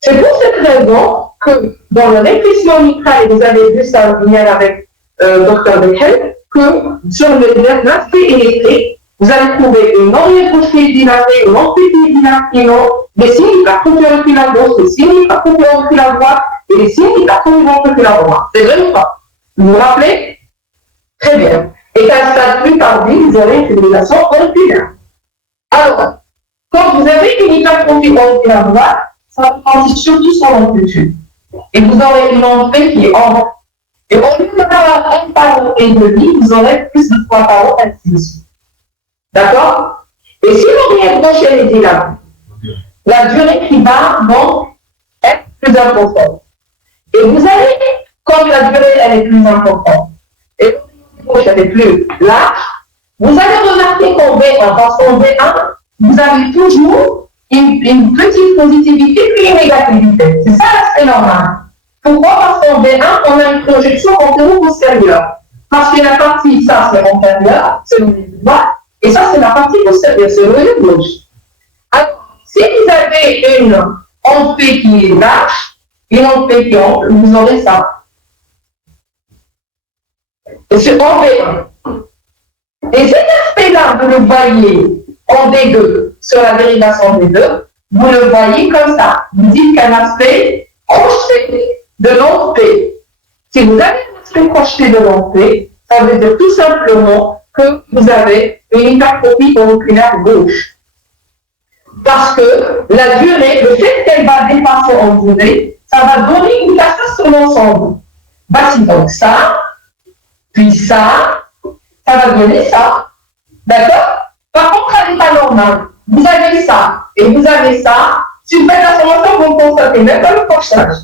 C'est pour cette raison que dans le rétrécissement mitral, et vous avez vu ça hier avec Dr. Beckel, que sur l'aspect électrique, vous allez trouver une oreillette gauche qui est dilatée, une autre qui est dilatée, non. Les signes la contraire à gauche, les signes la contraire à droite, et les signes la contraire à droite. C'est vrai ou pas? Vous vous rappelez? Très bien. Et qu'à un stade plus tardif, vous aurez une fibrillation auriculaire. Alors, quand vous avez une hypertrophie auriculaire droite, ça va prendre surtout sur l'amplitude. Et vous aurez une entrée qui est en haut. Et au lieu d'avoir un paro et demi, vous aurez plus de 3 paros, ainsi de suite. D'accord? Et si l'oreillette gauche est dilatée, la durée qui va donc être plus importante. Et vous allez, comme la durée elle est plus importante, et l'oreillette gauche elle est plus large, vous allez remarquer qu'en V1, parce qu'en V1, vous avez toujours une petite positivité puis une négativité. C'est ça l'aspect normal. Pourquoi? Parce qu'en V1, on a une projection antéro-postérieure. Parce que la partie, ça c'est antérieure, c'est l'oreillette droite, et ça c'est la partie postérieure, c'est l'oreillette gauche. Alors, si vous avez une entrée qui est large, une entrée qui est ample, vous aurez ça. Et c'est en V1. Et cet aspect-là, vous le voyez en D2, sur la dérivation D2, vous le voyez comme ça. Vous dites qu'un aspect projeté de l'entrée. Si vous avez un aspect projeté de l'entrée, ça veut dire tout simplement que vous avez une hypertrophie auriculaire gauche. Parce que la durée, le fait qu'elle va dépasser en durée, ça va donner une cassure sur l'ensemble. Voici donc ça, puis ça va donner ça. D'accord? Par contre, à l'état normal, vous avez ça et vous avez ça. Si vous faites la sommation, vous ne constatez même pas le projetage.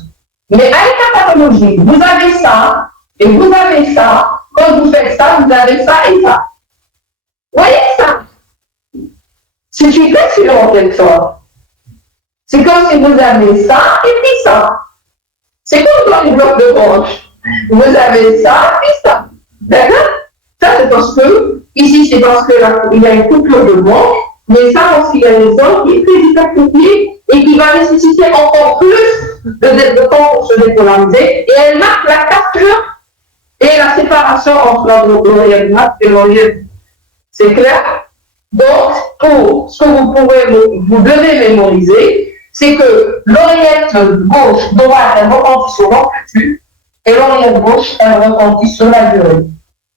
Mais à l'état pathologique, vous avez ça et vous avez ça. Quand vous faites ça, vous avez ça et ça. Voyez ça? C'est une question en quelque sorte. C'est comme si vous avez ça et puis ça. C'est comme dans les blocs de branche. Vous avez ça et ça. D'accord? Ça, c'est parce que, ici, c'est parce qu'il y a une coupure de branche, mais ça, parce qu'il y a une zone qui est très hypertrophiée et qui va nécessiter encore plus de temps pour se dépolariser, et elle marque la capture et la séparation entre l'oreillette droite et l'oreillette. C'est clair? Donc, pour ce que vous devez mémoriser, c'est que l'oreillette gauche, droite, elle retentit sur l'amplitude, et l'oreillette gauche, elle retentit sur la durée.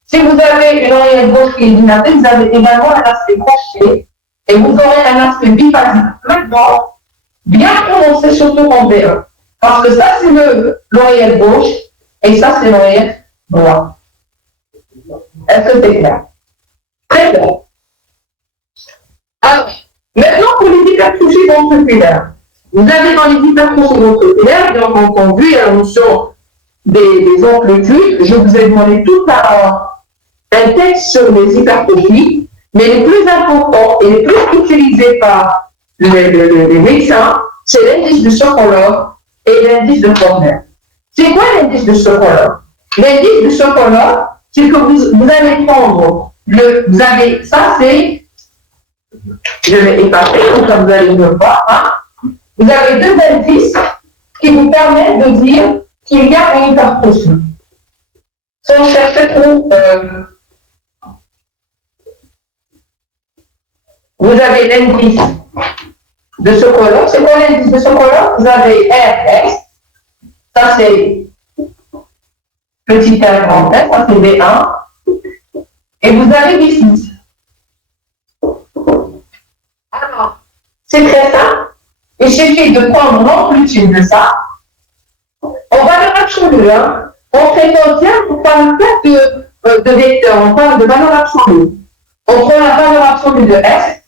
Si vous avez une oreillette gauche qui est dilatée, vous avez également un aspect crochet, et vous aurez un aspect biphasique maintenant, bien prononcé surtout en V1. Parce que ça, c'est l'oreillette gauche, et ça, c'est l'oreillette droite. Est-ce que c'est clair? Très bien. Alors, maintenant pour les hypertrophies ventriculaires. Vous avez dans les hypertrophies ventriculaires, bien entendu, il y a la notion des amplitudes. Je vous ai demandé tout un texte sur les hypertrophies, mais les plus importants et les plus utilisés par les médecins, c'est l'indice de Sokolov et l'indice de Forner. C'est quoi l'indice de Sokolov? L'indice de Sokolov, c'est que vous allez prendre vous avez, ça c'est, je vais effacer, comme vous allez le voir, hein. Vous avez deux indices qui vous permettent de dire qu'il y a une hypertrophie. Si on cherche vous avez l'indice de Sokolov. C'est quoi l'indice de Sokolov? Vous avez RS, ça c'est petit r grand S, ça c'est V1, et vous avez V6. Alors, c'est très simple. Il suffit de prendre l'amplitude de ça. En valeur absolue, hein. On prétend bien qu'on parle pas de vecteur, on parle de valeur absolue. On prend la valeur absolue de S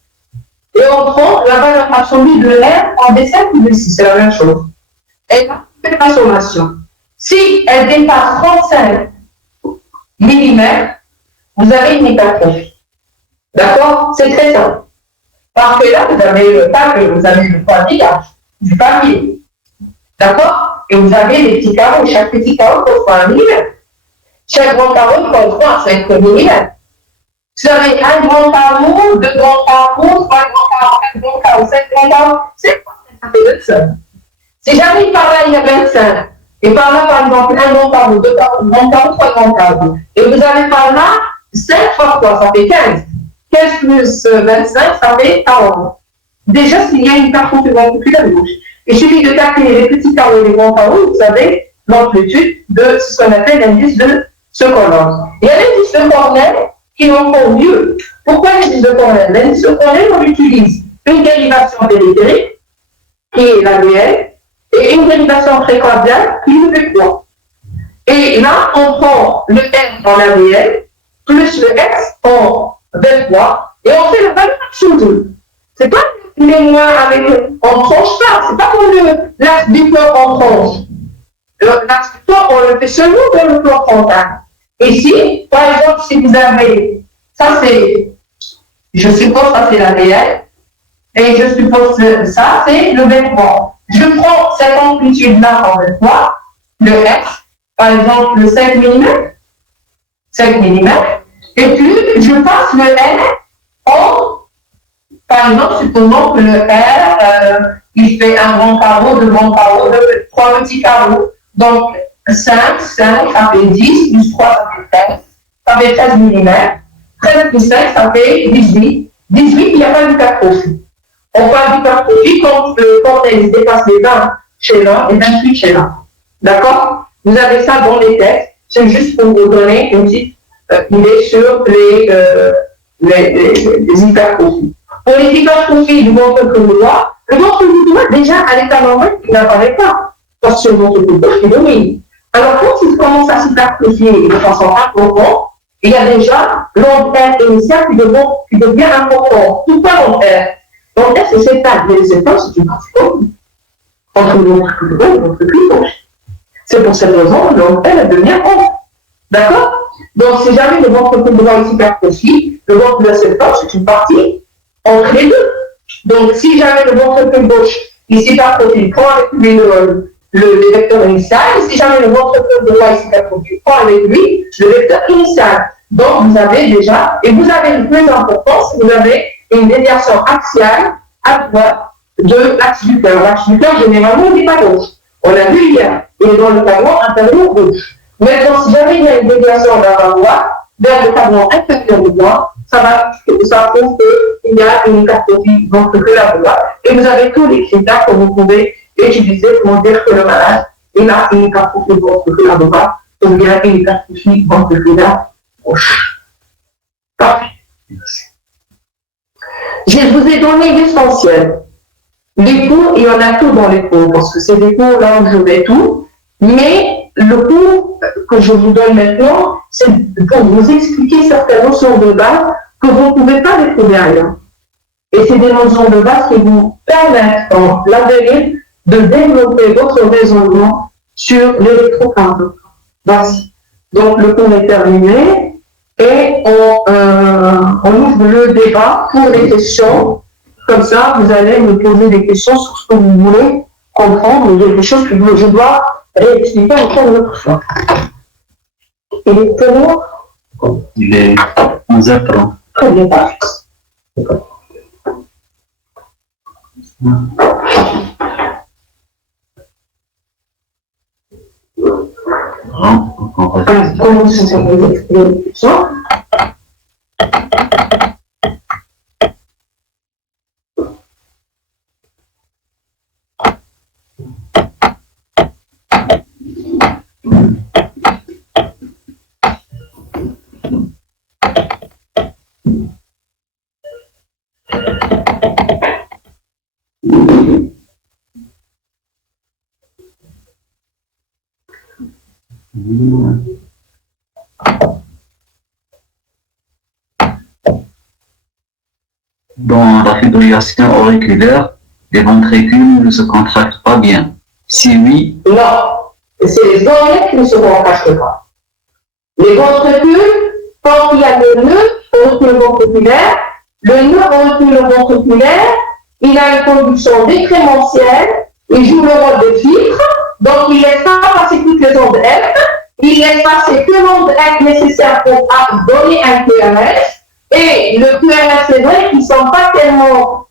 et on prend la valeur absolue de R en V7 ou V6, c'est la même chose. Et là, on fait la sommation. Si elle dépasse 35 mm, vous avez une hypertrophie. D'accord? C'est très simple. Parce que là, vous avez le papier, vous avez le pointillage du papier. D'accord? Et vous avez les petits carreaux. Chaque petit carreau correspond à 1 mm. Chaque grand carreau correspond à 5 mm. Vous avez un grand carreau, deux grands carreaux, trois grands carreaux, quatre grands carreaux, cinq grands carreaux. C'est quoi ça fait 25? Si jamais par là il y a 25, et par là par exemple un grand carreau, deux grands carreaux, trois grands carreaux, et vous avez par là 5 fois 3, ça fait 15. 15 plus 25, ça fait 40. Déjà, s'il y a une hypertrophie ventriculaire gauche, il suffit de calculer les petits carreaux et les grands carreaux, vous avez l'amplitude de ce qu'on appelle l'indice de Sokolov. Il y a l'indice de Cornell qui est encore mieux. Pourquoi l'indice de Cornell? L'indice de Cornell, on utilise une dérivation périphérique, qui est la VL, et une dérivation précordiale, qui est le V3. Et là, on prend le R en la VL, plus le X en V3, et on fait la valeur sur 2. C'est pas les moins avec on tranche pas, c'est pas comme l'axe du corps en tranche. L'axe du corps, on le fait seulement dans le plan frontal. Et si, par exemple, si vous avez, ça c'est, je suppose ça c'est la VL, et je suppose que ça c'est le V3. Je prends cette amplitude-là en V3, le X, par exemple le 5 mm, et puis je passe le N en, par exemple, supposons que le R, il fait un grand carreau, deux grands carreaux, trois petits carreaux. Donc, 5, ça fait 10, plus 3, ça fait 13, ça fait 13 mm. 13 plus 5, ça fait 18. 18, il n'y a pas d'hypertrophie. On parle d'hypertrophie quand le cortex dépasse les 20 chez l'un et 28 chez l'un. D'accord? Vous avez ça dans les textes. C'est juste pour vous donner une petite idée sur les hypertrophies. Pour les hypertrophies du ventricule droit, le ventricule droit, déjà, à l'état normal, il n'apparaît pas. Parce que le ventricule gauche, il domine. Alors, quand il commence à s'hypertrophier de façon importante, il y a déjà l'onde R initiale qui devient important. Pourquoi l'onde R? L'onde R, c'est cette taille. Mais cette taille, c'est une partie commune entre le ventricule droit et le ventricule gauche. C'est pour cette raison que l'onde R, elle devient onde. D'accord? Donc, si jamais le ventricule droit est hypertrophié, le ventricule de cette taille, c'est une partie entre les deux. Donc, si jamais le ventricule gauche est hypertrophié, prend avec lui le vecteur initial, et si jamais le ventricule droit est hypertrophié, prend avec lui le vecteur initial. Donc, vous avez déjà, et vous avez le plus important, si vous avez une déviation axiale à droite de l'axe du cœur. L'axe du cœur, généralement, il n'est pas gauche. On l'a vu hier, il est dans le cadran intérieur gauche. Maintenant, si jamais il y a une déviation vers la droite, vers le cadran inférieur droit, ça prouve qu'il y a une hypertrophie ventriculaire droite. Et vous avez tous les critères que vous pouvez utiliser pour dire que le malade il a une hypertrophie ventriculaire droite ou bien une hypertrophie ventriculaire gauche. Parfait. Je vous ai donné l'essentiel. Les cours, il y en a tout dans les cours, parce que c'est des cours là où je mets tout. Mais le cours que je vous donne maintenant, c'est pour vous expliquer certaines notions de base que vous ne pouvez pas les trouver ailleurs. Et c'est des notions de base qui vous permettent, dans l'avenir, de développer votre raisonnement sur l'électrocardiogramme. Voici. Donc, le cours est terminé et on ouvre le débat pour les questions. Comme ça, vous allez me poser des questions sur ce que vous voulez comprendre, des choses que je dois réexpliquer encore une autre fois. Il est quelle heure? Il est 11h30. Très bien, parfait. Comment ça s'appelle les questions? Dans la fibrillation auriculaire, les ventricules ne se contractent pas bien. Si oui, non, c'est les oreilles qui ne se contractent pas. Les ventricules, quand il y a le nœud auricule ventriculaire, le nœud auricule ventriculaire, il a une conduction décrémentielle, il joue le rôle de filtre, donc il ne laisse pas passer toutes les ondes F, il laisse passer que l'onde F nécessaire pour donner un QRS, et le QRS, c'est vrai qu'ils ne sont pas tellement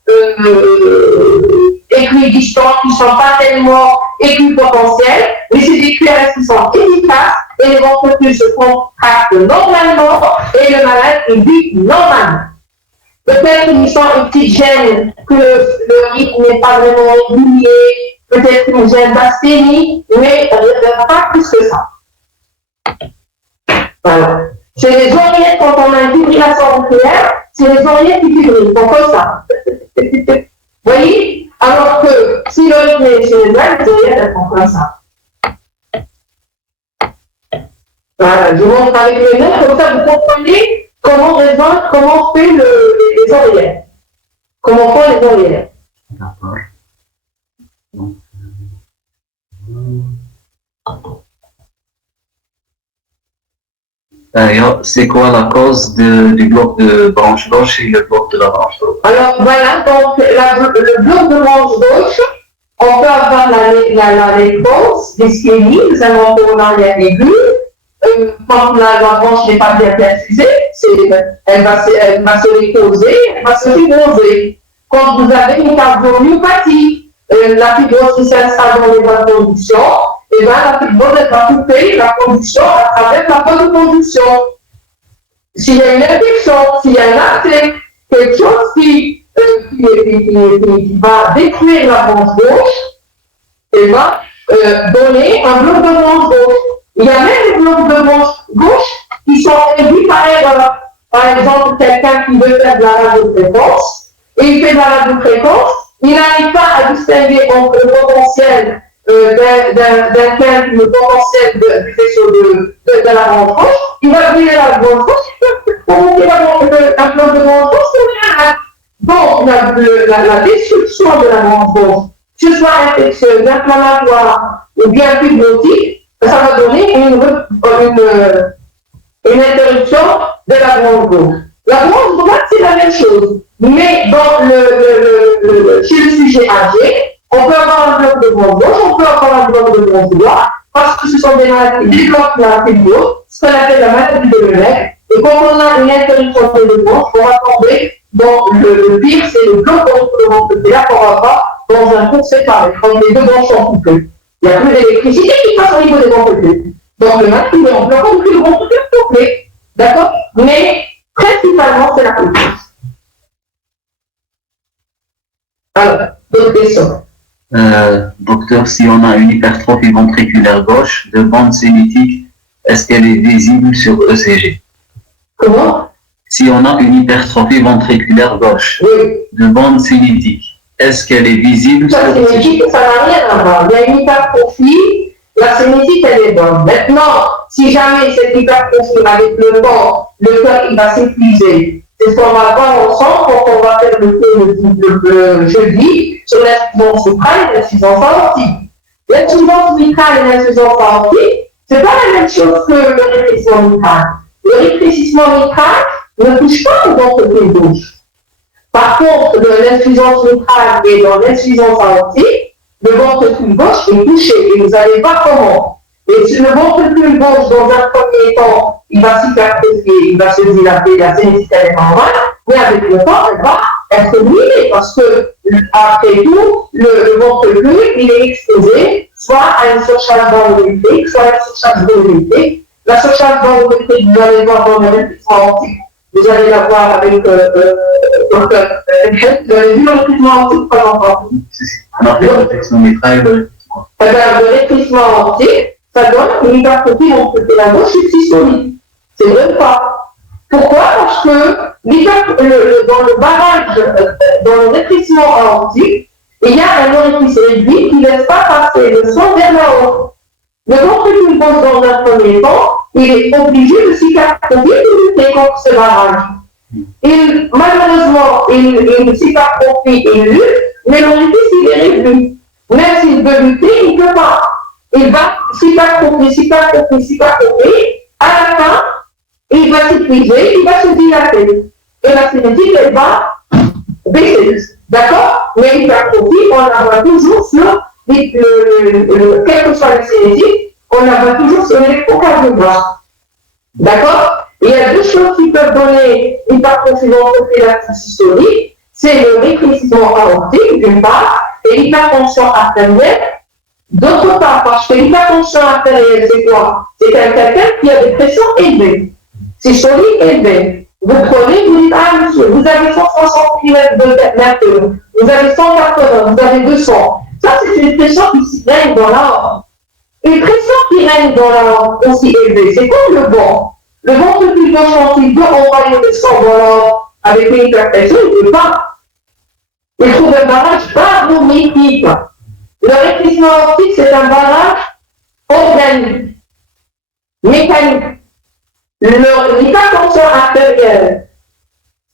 équidistants, qui ne sont pas tellement équipotentiels, mais c'est des QRS qui sont efficaces, et les ventricules se contractent normalement, et le malade est dit normalement. Peut-être qu'il sent une petite gêne, que le rythme n'est pas vraiment régulier, peut-être une gêne d'asthénie, mais pas plus que ça. Voilà. C'est les oreillettes, quand on a une fibrillation auriculaire, c'est les oreillettes qui vibrent, donc comme ça. Vous voyez? Alors que si le rythme est chez les oreillettes, elles font comme ça. Voilà, je montre avec les mains, comme ça vous comprenez comment résonne, comment fait les oreillettes. Comment font les oreillettes. D'accord. D'ailleurs, c'est quoi la cause du bloc de branche gauche et le bloc de la branche droite? Alors voilà, donc le bloc de branche gauche, on peut avoir la réponse d'ischémie, nous allons avoir une arrière aiguë. Quand la branche n'est pas bien perfusée, elle va se déposer, elle va se fibroser. Quand vous avez une cardiomyopathie, la fibrose qui s'installe dans les voies de conduction, et bien la fibrose va couper la conduction à travers la voie de conduction. S'il y a une infection, s'il y a un abcès, quelque chose qui va détruire la branche gauche, et va donner un bloc de branche gauche. Il y a même des blocs de branche gauche qui sont induits par erreur. Par exemple, quelqu'un qui veut faire de la radiofréquence, et il fait de la radiofréquence, il n'arrive pas à distinguer entre le potentiel le potentiel du faisceau de la branche gauche, il va brûler la branche gauche, pour monter un bloc de branche gauche, c'est rien. Donc, la destruction de la branche gauche, que ce soit infectieuse, inflammatoire ou bien fibrotique, ça va donner une interruption de la branche gauche. La branche droite, c'est la même chose, mais chez le sujet âgé, on peut avoir un bloc de branche gauche, on peut avoir un bloc de branche droite, parce que ce sont des maladies qui développent la fibrose, ce qu'on appelle la maladie de Lemaître. Et quand on a une interruption de branche, on va tomber dans le pire, c'est le bloc de ventriculaire qu'on va avoir dans un cours séparé, quand les deux branches sont coupées. Il n'y a plus d'électricité qui passe au niveau des ventricules. Donc le matin, il est en bloc le ventricule complet. D'accord? Mais principalement, c'est la fibrose. Alors, d'autres questions? Docteur, si on a une hypertrophie ventriculaire gauche de bande sémitique, est-ce qu'elle est visible sur ECG? Comment? Si on a une hypertrophie ventriculaire gauche de bande sémitique, est-ce qu'elle est visible sur ECG? Ça n'a rien à voir. Il y a une hypertrophie, la sémitique, elle est bonne. Maintenant, si jamais cette hypertrophie avec le temps, le cœur il va s'épuiser, c'est ce qu'on va voir ensemble quand on va faire le jeudi sur l'insuffisance vitrale et l'insuffisance aortique. L'insuffisance vitrale et l'insuffisance aortique, c'est pas la même chose que le rétrécissement mitral. Le rétrécissement mitral ne touche pas le ventricule gauche. Par contre, l'insuffisance vitrale et dans l'insuffisance aortique, le ventricule gauche est touché et vous allez voir comment. Et si le ventricule gauche, dans un premier temps, il va s'hypertrophier, il va se dilater, la sénétique elle est en vain, mais avec le temps, elle va être brûlée parce que, après tout, le ventricule, il est exposé soit à une surcharge dendritique, soit à une surcharge dendritique. La surcharge dendritique, vous allez voir dans le rétrécissement aortique, vous allez la voir avec vous avez vu le rétrécissement aortique, pas encore? Le rétrécissement mitral. Le rétrécissement aortique, ça donne une hypertrophie ventriculaire gauche systolique. C'est vrai ou pas? Pourquoi? Parce que dans le barrage, dans le rétrécissement aortique, il y a un orifice réduit qui ne laisse pas passer le sang vers la haute. Le ventricule gauche, dans un premier temps, il est obligé de s'hypertrophier pour lutter contre ce barrage. Malheureusement, il s'hypertrophie et lutte, mais l'orifice il est réduit. Même s'il veut lutter, il ne peut pas. Il va s'hypertrophier. À la fin, il va s'épuiser, il va se dilater. Et la sénétique, elle va baisser. D'accord? Mais l'hypertrophie, on la voit toujours sur, quelle que soit la sénétique, on la voit toujours sur l'électrocardiogramme. D'accord? Il y a deux choses qui peuvent donner l'hypertrophie ventriculaire systolique, c'est le rétrécissement aortique, d'une part, et l'hypertension artérielle, d'autre part, parce que l'hypertension artérielle, c'est quoi? C'est quelqu'un qui a des pressions élevées, systoliques élevées. Vous prenez, vous dites, ah monsieur, vous avez 130 de mercure. Vous avez 180, vous avez 200. Ça, c'est une pression qui règne dans l'ordre. Une pression qui règne dans l'ordre aussi élevée, c'est comme le vent. Le ventricule gauche, quand il veut envoyer le sang dans l'ordre avec une hypertension, il ne peut pas. Il trouve un barrage barométrique. Le rétrécissement aortique, c'est un barrage organique, mécanique. L'hypertension artérielle,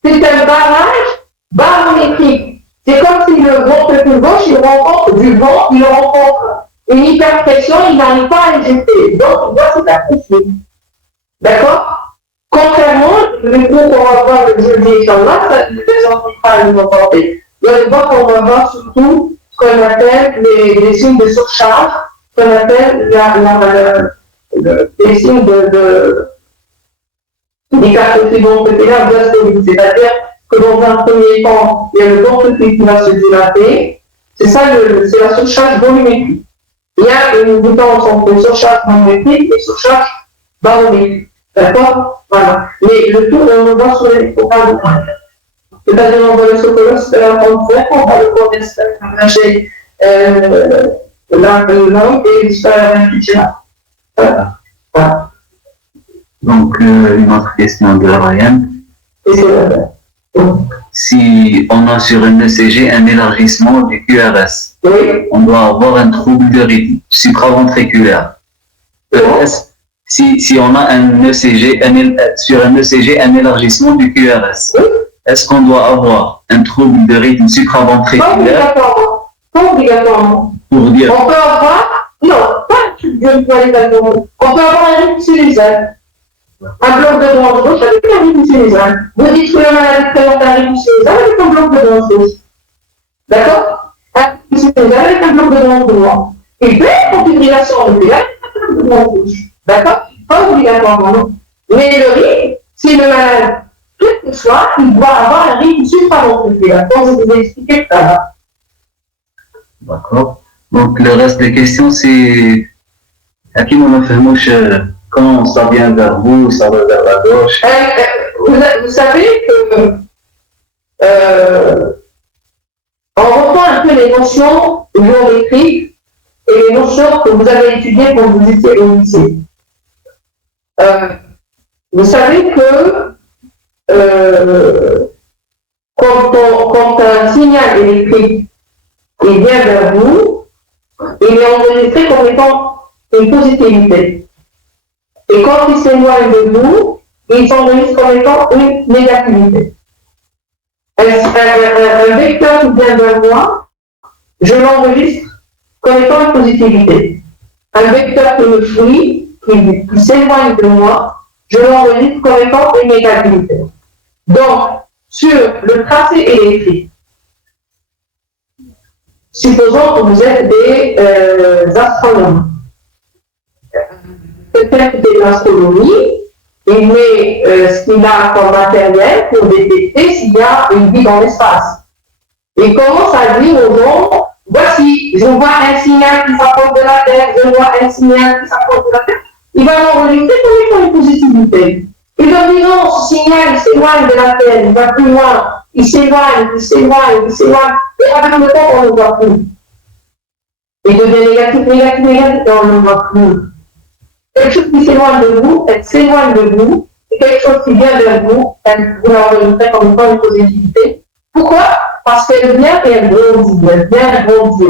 c'est un barrage barométrique. C'est comme si le ventricule gauche, il rencontre du vent, il rencontre une hyperpression, il n'arrive pas à injecter. Donc, il doit s'hyperpresser. D'accord? Contrairement, les cours qu'on va voir le jeudi, Inch'Allah, les enfants ne vont pas porter. Dans les cours qu'on va voir surtout ce qu'on appelle les signes de surcharge, ce qu'on appelle les signes d'hypertrophie ventriculaire diastolique. C'est-à-dire que dans un premier temps, il y a le ventricule qui va se dilater. C'est ça, c'est la surcharge volumétrique. Il y a une différence entre surcharge volumétrique et surcharge barométrique. D'accord? Voilà. Mais le tout, on le voit sur les programmes. C'est-à-dire, on va le socolosse, on va le contester, arracher la langue et l'histoire. Voilà. Donc, une autre question de Ryan. Si on a sur un ECG un élargissement du QRS, oui. On doit avoir un trouble de rythme supraventriculaire. Si on a un ECG, sur un ECG un élargissement du QRS, oui. Est-ce qu'on doit avoir un trouble de rythme supraventriculaire? Pas obligatoirement. Pour dire. On peut avoir, non, pas on peut avoir un rythme sinusal. Un bloc de droite gauche avec un rythme sinusal. Vous dites que la maladie présente un rythme sinusal avec un bloc de droite gauche. D'accord? Un rythme sinusal avec un bloc de droite droit. Et puis, en fibrillation auriculaire avec un bloc de droite gauche. D'accord? Pas obligatoirement, non. Mais le rythme, si le malade, quel que soit, il doit avoir un rythme supraventriculaire, comme je vous ai expliqué tout à l'heure. D'accord. Donc, le reste des questions, c'est à qui on a fait mouche quand ça vient vers vous, ça va vers la gauche. Vous savez que on reprend un peu les notions géométriques et les notions que vous avez étudiées quand vous étiez au lycée. Vous savez que quand un signal électrique vient vers vous, il est enregistré comme étant une positivité. Et quand il s'éloigne de vous, il s'enregistre comme étant une négativité. Un vecteur qui vient vers moi, je l'enregistre comme étant une positivité. Un vecteur qui me suit, qui s'éloigne de moi, je l'enregistre comme étant une négativité. Donc, sur le tracé électrique, supposons que vous êtes des astronomes. Quelqu'un qui fait de l'astronomie, il met ce qu'il a comme matériel pour détecter s'il y a une vie dans l'espace. Il commence à dire aux gens, voici, je vois un signal qui s'approche de la Terre, je vois un signal qui s'approche de la Terre. Il va l'enregistrer comme étant une positivité. Il va dire non, ce signal il s'éloigne de la Terre, il va plus loin, il s'éloigne, et avec le temps on ne le voit plus. Il devient négatif, et on ne le voit plus. Quelque chose qui s'éloigne de vous, elle s'éloigne de vous, et quelque chose qui vient vers vous, vous l'enregistrez comme étant une positivité. Pourquoi? Parce qu'elle vient et elle grandit, elle vient grandir,